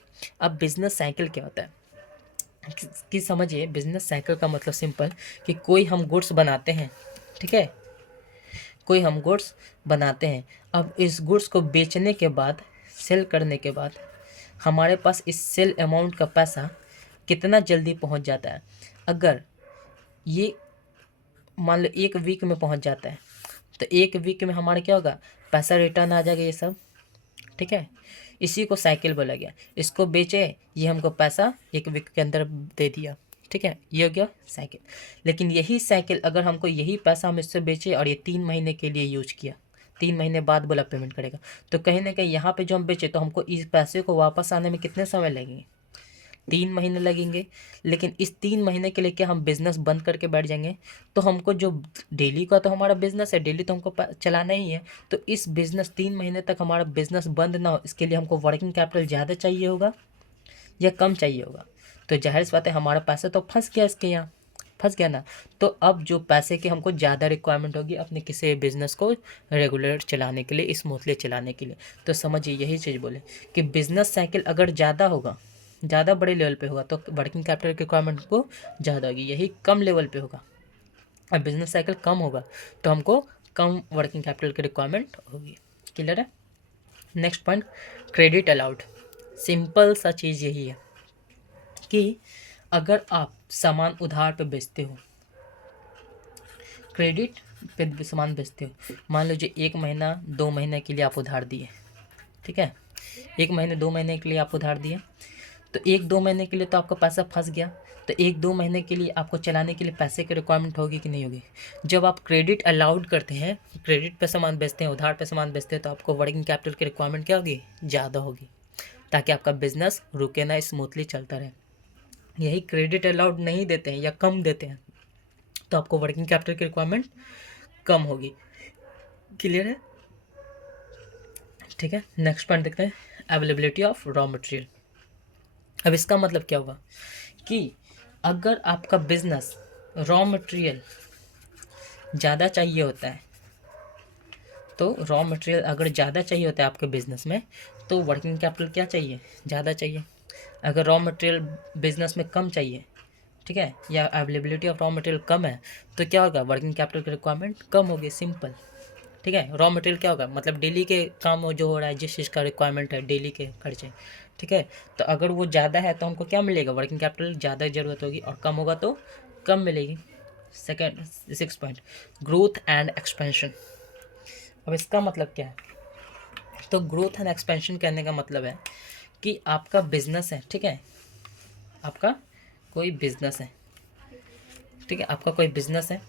अब बिजनेस साइकिल क्या होता है कि समझिए, बिजनेस साइकिल का मतलब सिंपल कि कोई हम गुड्स बनाते हैं, ठीक है, कोई हम गुड्स बनाते हैं। अब इस गुड्स को बेचने के बाद, सेल करने के बाद हमारे पास इस सेल अमाउंट का पैसा कितना जल्दी पहुंच जाता है। अगर ये मान लो 1 वीक में पहुंच जाता है तो 1 वीक में हमारा क्या होगा, पैसा रिटर्न आ जाएगा ये सब। ठीक है, इसी को साइकिल बोला गया। इसको बेचे, ये हमको पैसा 1 वीक के अंदर दे दिया। ठीक है, ये हो गया साइकिल। लेकिन यही साइकिल अगर हमको यही पैसा हम इससे बेचे और ये 3 महीने के लिए यूज किया, 3 महीने बाद बोला पेमेंट करेगा, तो कहीं ना कहीं यहाँ पे जो हम बेचे तो हमको इस पैसे को वापस आने में कितने समय लगेंगे, 3 महीने लगेंगे। लेकिन इस 3 महीने के लिए क्या हम बिज़नेस बंद करके बैठ जाएंगे? तो हमको जो डेली का तो हमारा बिज़नेस है, डेली तो हमको चलाना ही है। तो इस बिज़नेस 3 महीने तक हमारा बिज़नेस बंद ना हो, इसके लिए हमको वर्किंग कैपिटल ज़्यादा चाहिए होगा या कम चाहिए होगा? तो जाहिर सी बात है हमारा पैसा तो फंस गया, इसके यहाँ फंस गया ना। तो अब जो पैसे की हमको ज़्यादा रिक्वायरमेंट होगी अपने किसी बिज़नेस को रेगुलर चलाने के लिए, स्मूथली चलाने के लिए। तो समझिए यही चीज़ बोले कि बिज़नेस साइकिल अगर ज़्यादा होगा, ज़्यादा बड़े लेवल पे होगा, तो वर्किंग कैपिटल रिक्वायरमेंट को ज़्यादा होगी। यही कम लेवल पे होगा और बिज़नेस साइकिल कम होगा तो हमको कम वर्किंग कैपिटल की रिक्वायरमेंट होगी। क्लियर है? Next point, credit allowed. Simple सा चीज़ यही है कि अगर आप सामान उधार पे बेचते हो, क्रेडिट पे सामान बेचते हो, मान लीजिए 1 महीना 2 महीने के लिए आप उधार दिए। ठीक है, 1 महीने 2 महीने के लिए आप उधार दिए, तो 1-2 महीने के लिए तो आपका पैसा फंस गया। तो 1-2 महीने के लिए आपको चलाने के लिए पैसे की रिक्वायरमेंट होगी कि नहीं होगी? जब आप क्रेडिट अलाउड करते हैं, क्रेडिट पे सामान बेचते हैं, उधार पे सामान बेचते हैं, तो आपको वर्किंग कैपिटल की रिक्वायरमेंट क्या होगी? ज़्यादा होगी, ताकि आपका बिजनेस रुके ना, स्मूथली चलता रहे। यही क्रेडिट अलाउड नहीं देते हैं या कम देते हैं तो आपको वर्किंग कैपिटल की रिक्वायरमेंट कम होगी। क्लियर है? ठीक है, नेक्स्ट पॉइंट देखते हैं, अवेलेबिलिटी ऑफ रॉ मटेरियल। अब इसका मतलब क्या होगा कि अगर आपका बिजनेस रॉ मटेरियल ज़्यादा चाहिए होता है, तो रॉ मटेरियल अगर ज़्यादा चाहिए होता है आपके बिज़नेस में, तो वर्किंग कैपिटल क्या चाहिए? ज़्यादा चाहिए। अगर रॉ मटेरियल बिज़नेस में कम चाहिए, ठीक है, या अवेलेबिलिटी ऑफ रॉ मटेरियल कम है, तो क्या होगा? वर्किंग कैपिटल की रिक्वायरमेंट कम होगी, सिंपल। ठीक है, रॉ मटेरियल क्या होगा? मतलब डेली के काम जो हो रहा है, जिस चीज़ का रिक्वायरमेंट है, डेली के खर्चे। ठीक है, तो अगर वो ज़्यादा है तो हमको क्या मिलेगा? वर्किंग कैपिटल ज़्यादा ज़रूरत होगी, और कम होगा तो कम मिलेगी। Second 6 point, growth and expansion. अब इसका मतलब क्या है? तो ग्रोथ एंड एक्सपेंशन कहने का मतलब है कि आपका बिजनेस है, ठीक है, आपका कोई बिजनेस है, ठीक है, आपका कोई बिजनेस है।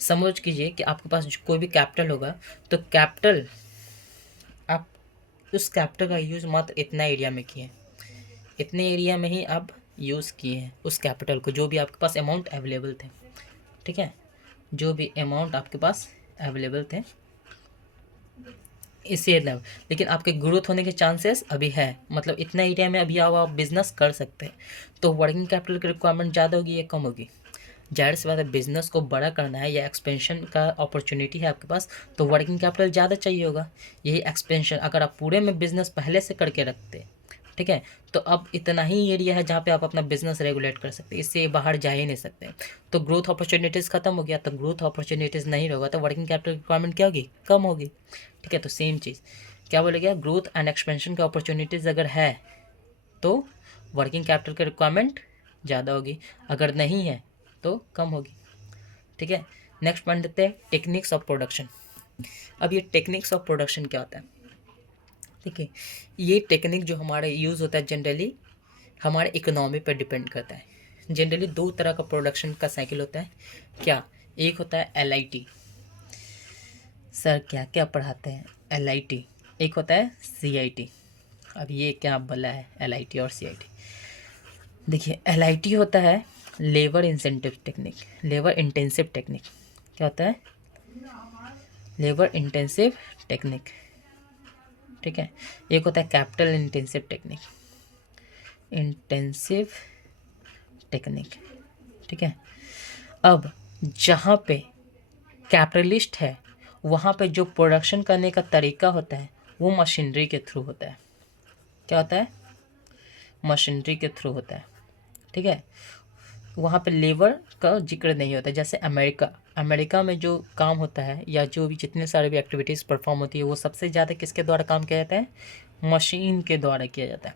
समझ कीजिए कि आपके पास कोई भी कैपिटल होगा, तो कैपिटल आप उस कैपिटल का यूज़ मात्र इतना एरिया में किए, इतने एरिया में ही आप यूज़ किए हैं उस कैपिटल को, जो भी आपके पास अमाउंट अवेलेबल थे। ठीक है, जो भी अमाउंट आपके पास अवेलेबल थे इससे लेवल। लेकिन आपके ग्रोथ होने के चांसेस अभी है, मतलब इतना एरिया में अभी आप बिजनेस कर सकते हैं, तो वर्किंग कैपिटल की रिक्वायरमेंट ज़्यादा होगी या कम होगी? जाहिर सी बात है, बिजनेस को बड़ा करना है या एक्सपेंशन का अपॉर्चुनिटी है आपके पास, तो वर्किंग कैपिटल ज़्यादा चाहिए होगा। यही एक्सपेंशन अगर आप पूरे में बिजनेस पहले से करके रखते, ठीक है, तो अब इतना ही एरिया है जहाँ पे आप अपना बिजनेस रेगुलेट कर सकते हैं, इससे बाहर जा ही नहीं सकते। तो ग्रोथ अपॉर्चुनिटीज़ खत्म हो गया, तो ग्रोथ अपॉर्चुनिटीज़ नहीं होगा तो वर्किंग कैपिटल रिक्वायरमेंट क्या होगी? कम होगी। ठीक है, तो सेम चीज़ क्या बोले गया? ग्रोथ एंड एक्सपेंशन की अपॉर्चुनिटीज़ अगर है तो वर्किंग कैपिटल की रिक्वायरमेंट ज़्यादा होगी, अगर नहीं है तो कम होगी। ठीक है, नेक्स्ट पॉइंट देखते हैं, टेक्निक्स ऑफ प्रोडक्शन। अब ये टेक्निक्स ऑफ प्रोडक्शन क्या होता है? ठीक है, ये टेक्निक जो हमारा यूज़ होता है जनरली हमारे इकोनॉमी पर डिपेंड करता है। जनरली 2 तरह का प्रोडक्शन का साइकिल होता है। क्या? एक होता है LIT। सर क्या क्या पढ़ाते हैं? LIT। एक होता है CIT। अब ये क्या बोला है LIT और CIT? देखिए, LIT होता है labour incentive technique, labour intensive technique. क्या होता है? Labour intensive technique. ठीक है, एक होता है capital intensive technique, intensive technique. ठीक है, अब जहाँ पे कैपिटलिस्ट है वहाँ पे जो प्रोडक्शन करने का तरीका होता है वो मशीनरी के थ्रू होता है। क्या होता है? मशीनरी के थ्रू होता है। ठीक है, वहाँ पे लेबर का जिक्र नहीं होता। जैसे अमेरिका में जो काम होता है या जो भी जितने सारे भी एक्टिविटीज़ परफॉर्म होती है वो सबसे ज़्यादा किसके द्वारा काम किया जाता है? मशीन के द्वारा किया जाता है।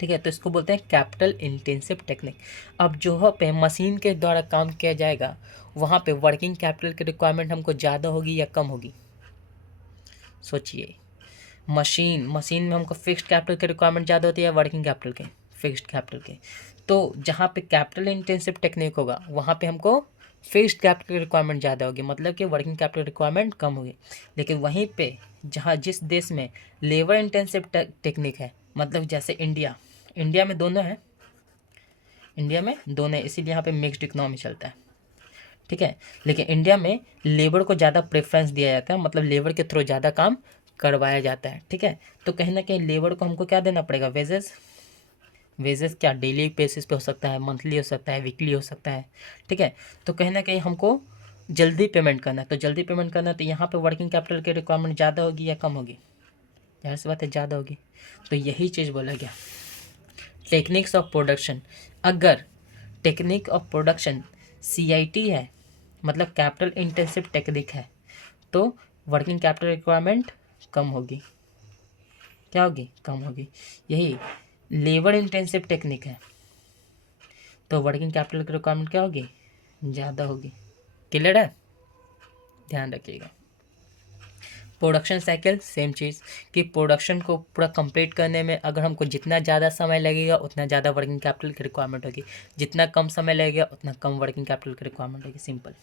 ठीक है, तो इसको बोलते हैं कैपिटल इंटेंसिव टेक्निक। अब जो पे मशीन के द्वारा काम किया जाएगा वहाँ पे वर्किंग कैपिटल की रिक्वायरमेंट हमको ज़्यादा होगी या कम होगी? सोचिए। मशीन में हमको फिक्स्ड कैपिटल की रिक्वायरमेंट ज़्यादा होती है या वर्किंग कैपिटल के? फिक्स्ड कैपिटल के। तो जहाँ पे कैपिटल इंटेंसिव टेक्निक होगा वहाँ पे हमको फिक्स्ड कैपिटल की रिक्वायरमेंट ज़्यादा होगी, मतलब कि वर्किंग कैपिटल रिक्वायरमेंट कम होगी। लेकिन वहीं पे जहाँ जिस देश में लेबर इंटेंसिव टेक्निक है, मतलब जैसे इंडिया में दोनों है, इंडिया में दोनों है, इसीलिए यहाँ पे मिक्स्ड इकोनॉमी चलता है। ठीक है, लेकिन इंडिया में लेबर को ज़्यादा प्रेफरेंस दिया जाता है, मतलब लेबर के थ्रू ज़्यादा काम करवाया जाता है। ठीक है, तो कहीं ना कहीं लेबर को हमको क्या देना पड़ेगा? वेजेस क्या डेली बेसिस पे हो सकता है, मंथली हो सकता है, वीकली हो सकता है। ठीक है, तो कहीं ना कहीं हमको जल्दी पेमेंट करना है, तो जल्दी पेमेंट करना है तो यहाँ पे वर्किंग कैपिटल की रिक्वायरमेंट ज़्यादा होगी या कम होगी? जाहिर सी बात है ज़्यादा होगी। तो यही चीज़ बोला गया टेक्निक्स ऑफ प्रोडक्शन। अगर टेक्निक ऑफ प्रोडक्शन CIT है, मतलब कैपिटल इंटेंसिव टेक्निक है, तो वर्किंग कैपिटल रिक्वायरमेंट कम होगी। क्या होगी? कम होगी। यही लेबर इंटेंसिव टेक्निक है तो वर्किंग कैपिटल की रिक्वायरमेंट क्या होगी? ज़्यादा होगी। क्लियर है? ध्यान रखिएगा। प्रोडक्शन साइकिल सेम चीज़ कि प्रोडक्शन को पूरा कंप्लीट करने में अगर हमको जितना ज़्यादा समय लगेगा उतना ज़्यादा वर्किंग कैपिटल की रिक्वायरमेंट होगी, जितना कम समय लगेगा उतना कम वर्किंग कैपिटल की रिक्वायरमेंट होगी। सिंपल।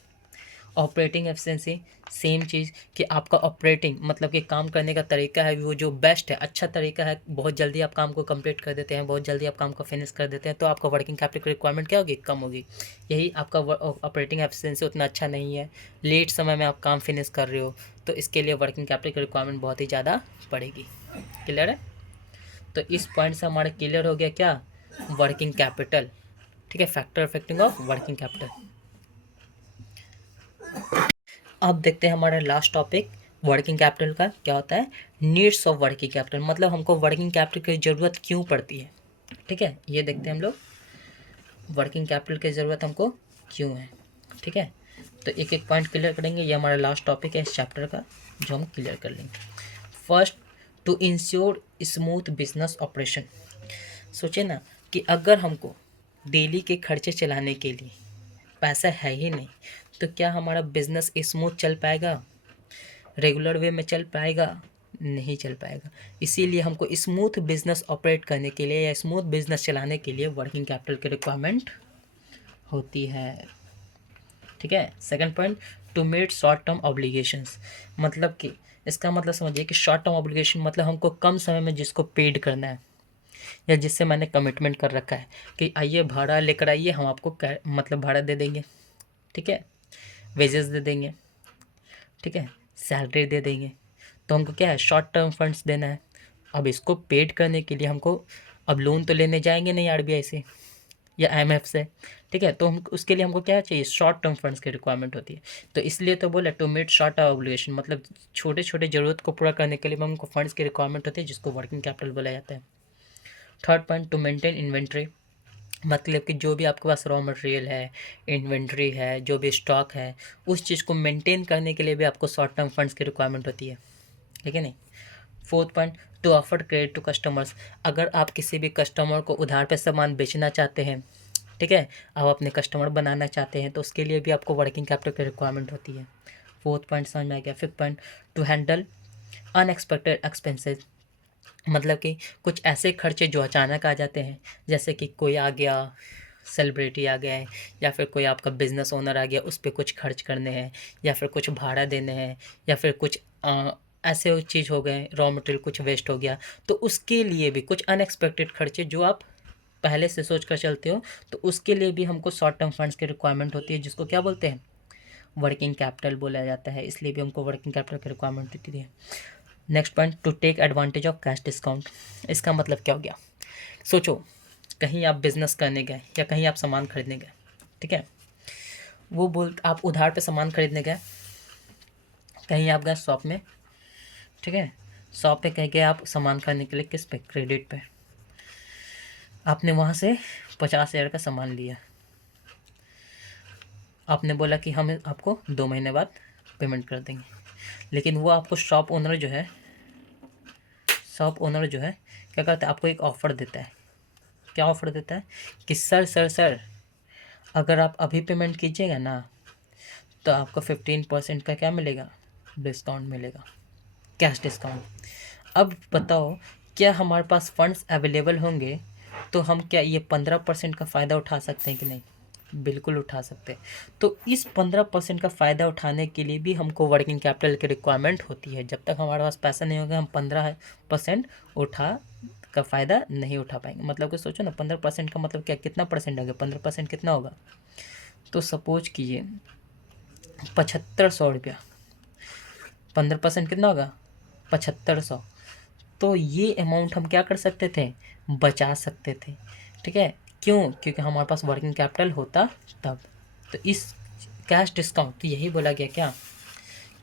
ऑपरेटिंग एफिशिएंसी सेम चीज़ कि आपका ऑपरेटिंग मतलब कि काम करने का तरीका है वो जो बेस्ट है, अच्छा तरीका है, बहुत जल्दी आप काम को कंप्लीट कर देते हैं, बहुत जल्दी आप काम को फिनिश कर देते हैं, तो आपका वर्किंग कैपिटल की रिक्वायरमेंट क्या होगी? कम होगी। यही आपका ऑपरेटिंग एफिशिएंसी उतना अच्छा नहीं है, लेट समय में आप काम फिनिश कर रहे हो, तो इसके लिए वर्किंग कैपिटल की रिक्वायरमेंट बहुत ही ज़्यादा पड़ेगी। क्लियर है? तो इस पॉइंट से हमारा क्लियर हो गया क्या? Working capital. ठीक है, factor affecting of working capital. अब देखते हैं हमारा लास्ट टॉपिक वर्किंग कैपिटल का क्या होता है। नीड्स ऑफ वर्किंग कैपिटल, मतलब हमको वर्किंग कैपिटल की ज़रूरत क्यों पड़ती है। ठीक है, ये देखते हैं हम लोग वर्किंग कैपिटल की ज़रूरत हमको क्यों है। ठीक है, तो एक एक पॉइंट क्लियर करेंगे, ये हमारा लास्ट टॉपिक है इस चैप्टर का जो हम क्लियर कर लेंगे। First, to ensure smooth business operation. सोचिए ना कि अगर हमको डेली के खर्चे चलाने के लिए पैसा है ही नहीं तो क्या हमारा बिजनेस स्मूथ चल पाएगा? रेगुलर वे में चल पाएगा? नहीं चल पाएगा। इसीलिए हमको स्मूथ बिजनेस ऑपरेट करने के लिए या स्मूथ बिजनेस चलाने के लिए वर्किंग कैपिटल की रिक्वायरमेंट होती है। ठीक है, second point, to meet short term obligations, मतलब कि इसका मतलब समझिए कि शॉर्ट टर्म ऑब्लिगेशन मतलब हमको कम समय में जिसको पेड करना है या जिससे मैंने कमिटमेंट कर रखा है कि आइए भाड़ा लेकर आइए, हम आपको मतलब भाड़ा दे देंगे। ठीक है, वेजेस दे देंगे। ठीक है, सैलरी दे देंगे, तो हमको क्या है? शॉर्ट टर्म फंड्स देना है। अब इसको पेड करने के लिए हमको अब लोन तो लेने जाएंगे नहीं RBI से या IMF से। ठीक है, तो हम उसके लिए हमको क्या चाहिए? शॉर्ट टर्म फंड्स की रिक्वायरमेंट होती है। तो इसलिए तो बोला to meet short term obligation, मतलब छोटे छोटे ज़रूरत को पूरा करने के लिए हमको फंड्स की रिक्वायरमेंट होती है जिसको वर्किंग कैपिटल बोला जाता है। Third point, to maintain inventory, मतलब कि जो भी आपके पास रॉ मटेरियल है, इन्वेंट्री है, जो भी स्टॉक है, उस चीज़ को मेंटेन करने के लिए भी आपको शॉर्ट टर्म फंड्स की रिक्वायरमेंट होती है। ठीक है नहीं? Fourth point, to offer credit to customers, अगर आप किसी भी कस्टमर को उधार पे सामान बेचना चाहते हैं, ठीक है, आप अपने कस्टमर बनाना चाहते हैं, तो उसके लिए भी आपको वर्किंग कैपिटल की रिक्वायरमेंट होती है। फोर्थ पॉइंट समझ में आ गया। Fifth point, to handle unexpected expenses, मतलब कि कुछ ऐसे खर्चे जो अचानक आ जाते हैं, जैसे कि कोई आ गया, सेलिब्रिटी आ गया है, या फिर कोई आपका बिजनेस ओनर आ गया, उस पर कुछ खर्च करने हैं, या फिर कुछ भाड़ा देने हैं, या फिर कुछ ऐसे चीज़ हो गए, रॉ मटेरियल कुछ वेस्ट हो गया, तो उसके लिए भी कुछ अनएक्सपेक्टेड खर्चे जो आप पहले से सोच कर चलते हो, तो उसके लिए भी हमको शॉर्ट टर्म फंड्स की रिक्वायरमेंट होती है जिसको क्या बोलते हैं? वर्किंग कैपिटल बोला जाता है। इसलिए भी हमको वर्किंग कैपिटल की रिक्वायरमेंट होती है। Next point, to take advantage of cash discount, इसका मतलब क्या हो गया? सोचो, कहीं आप बिजनेस करने गए या कहीं आप सामान खरीदने गए, ठीक है, आप उधार पे सामान खरीदने गए, कहीं आप गए शॉप में, ठीक है, शॉप पे कह गए आप सामान खरीदने के लिए, किस पे? क्रेडिट पे। आपने वहाँ से 50,000 का सामान लिया, आपने बोला कि हम आपको 2 महीने बाद पेमेंट कर देंगे, लेकिन वो आपको शॉप ओनर जो है क्या करता है? आपको एक ऑफ़र देता है क्या ऑफ़र देता है कि सर अगर आप अभी पेमेंट कीजिएगा ना तो आपको 15% का क्या मिलेगा, डिस्काउंट मिलेगा, कैश डिस्काउंट। अब बताओ क्या हमारे पास फंड्स अवेलेबल होंगे तो हम क्या ये 15% का फ़ायदा उठा सकते हैं कि नहीं? बिल्कुल उठा सकते हैं। तो इस 15% का फ़ायदा उठाने के लिए भी हमको वर्किंग कैपिटल की रिक्वायरमेंट होती है। जब तक हमारे पास पैसा नहीं होगा हम 15% उठा का फ़ायदा नहीं उठा पाएंगे। मतलब कि सोचो ना 15% का मतलब क्या, कितना परसेंट होगा, 15% कितना होगा? तो सपोज कीजिए 7500 रुपया, 15% कितना होगा, 7500। तो ये अमाउंट हम क्या कर सकते थे, बचा सकते थे। ठीक है, क्यों? क्योंकि हमारे पास वर्किंग कैपिटल होता तब। तो इस कैश डिस्काउंट, तो यही बोला गया क्या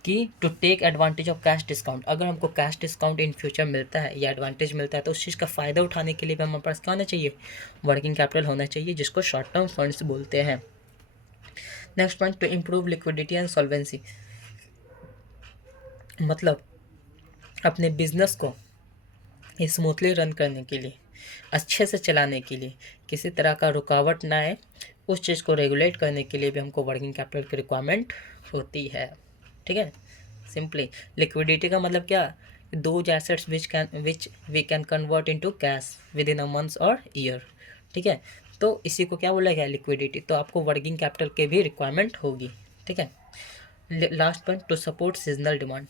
कि to take advantage of cash discount. अगर हमको कैश डिस्काउंट इन फ्यूचर मिलता है या एडवांटेज मिलता है तो उस चीज़ का फ़ायदा उठाने के लिए भी हमारे पास क्या होना चाहिए, वर्किंग कैपिटल होना चाहिए, जिसको शॉर्ट टर्म फंड्स बोलते हैं। Next point, to improve liquidity and solvency. मतलब अपने बिजनेस को स्मूथली रन करने के लिए, अच्छे से चलाने के लिए, किसी तरह का रुकावट ना आए, उस चीज़ को रेगुलेट करने के लिए भी हमको वर्किंग कैपिटल की रिक्वायरमेंट होती है। ठीक है, सिंपली लिक्विडिटी का मतलब क्या, those assets which we can convert into cash within a month और ईयर। ठीक है, तो इसी को क्या बोला गया, लिक्विडिटी। तो आपको वर्किंग कैपिटल की भी रिक्वायरमेंट होगी। ठीक है, last point, to support seasonal demand.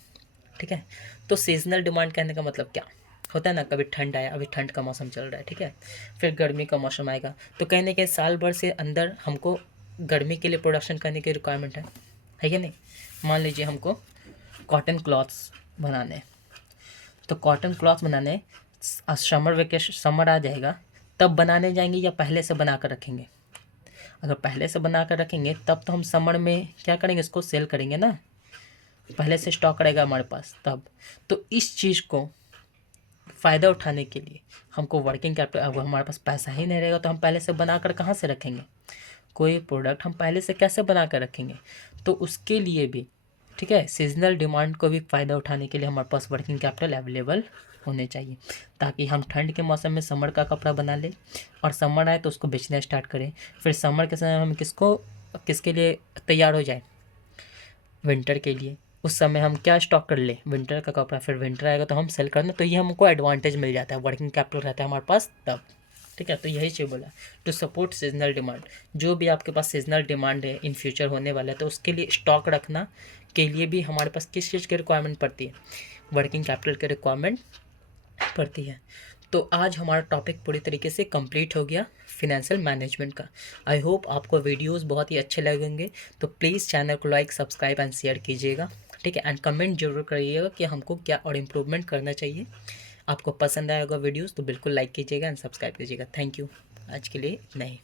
ठीक है, तो सीजनल डिमांड कहने का मतलब क्या होता है ना, कभी ठंड आया, अभी ठंड का मौसम चल रहा है, ठीक है, फिर गर्मी का मौसम आएगा, तो कहीं ना कहीं साल भर से अंदर हमको गर्मी के लिए प्रोडक्शन करने की रिक्वायरमेंट है कि नहीं? मान लीजिए हमको कॉटन क्लॉथ्स बनाने, तो कॉटन क्लॉथ्स बनाने समर वेकेशन, समर आ जाएगा तब बनाने जाएंगे या पहले से बना कर रखेंगे? अगर पहले से बना कर रखेंगे तब तो हम समर में क्या करेंगे, इसको सेल करेंगे ना, पहले से स्टॉक रहेगा हमारे पास तब। तो इस चीज़ को फ़ायदा उठाने के लिए हमको वर्किंग कैपिटल, अगर हमारे पास पैसा ही नहीं रहेगा तो हम पहले से बना कर कहाँ से रखेंगे, कोई प्रोडक्ट हम पहले से कैसे बना कर रखेंगे? तो उसके लिए भी, ठीक है, सीजनल डिमांड को भी फ़ायदा उठाने के लिए हमारे पास वर्किंग कैपिटल अवेलेबल होने चाहिए, ताकि हम ठंड के मौसम में समर का कपड़ा बना लें और समर आए तो उसको बेचना स्टार्ट करें। फिर समर के समय हम किसके लिए तैयार हो जाए, विंटर के लिए। उस समय हम क्या स्टॉक कर ले, विंटर का कपड़ा, फिर विंटर आएगा तो हम सेल करना, तो ये हमको एडवांटेज मिल जाता है, वर्किंग कैपिटल रहता है हमारे पास तब। ठीक है, तो यही चीज़ बोला, टू सपोर्ट सीजनल डिमांड। जो भी आपके पास सीजनल डिमांड है इन फ्यूचर होने वाला है तो उसके लिए स्टॉक रखना के लिए भी हमारे पास किस चीज़ की रिक्वायरमेंट पड़ती है, वर्किंग कैपिटल की रिक्वायरमेंट पड़ती है। तो आज हमारा टॉपिक पूरी तरीके से कंप्लीट हो गया फिनेंशियल मैनेजमेंट का। आई होप आपको वीडियोस बहुत ही अच्छे लगेंगे, तो प्लीज़ चैनल को लाइक, सब्सक्राइब एंड शेयर कीजिएगा। ठीक है, एंड कमेंट जरूर करिएगा कि हमको क्या और इम्प्रूवमेंट करना चाहिए। आपको पसंद आएगा वीडियोस तो बिल्कुल लाइक कीजिएगा एंड सब्सक्राइब कीजिएगा। थैंक यू, आज के लिए नहीं।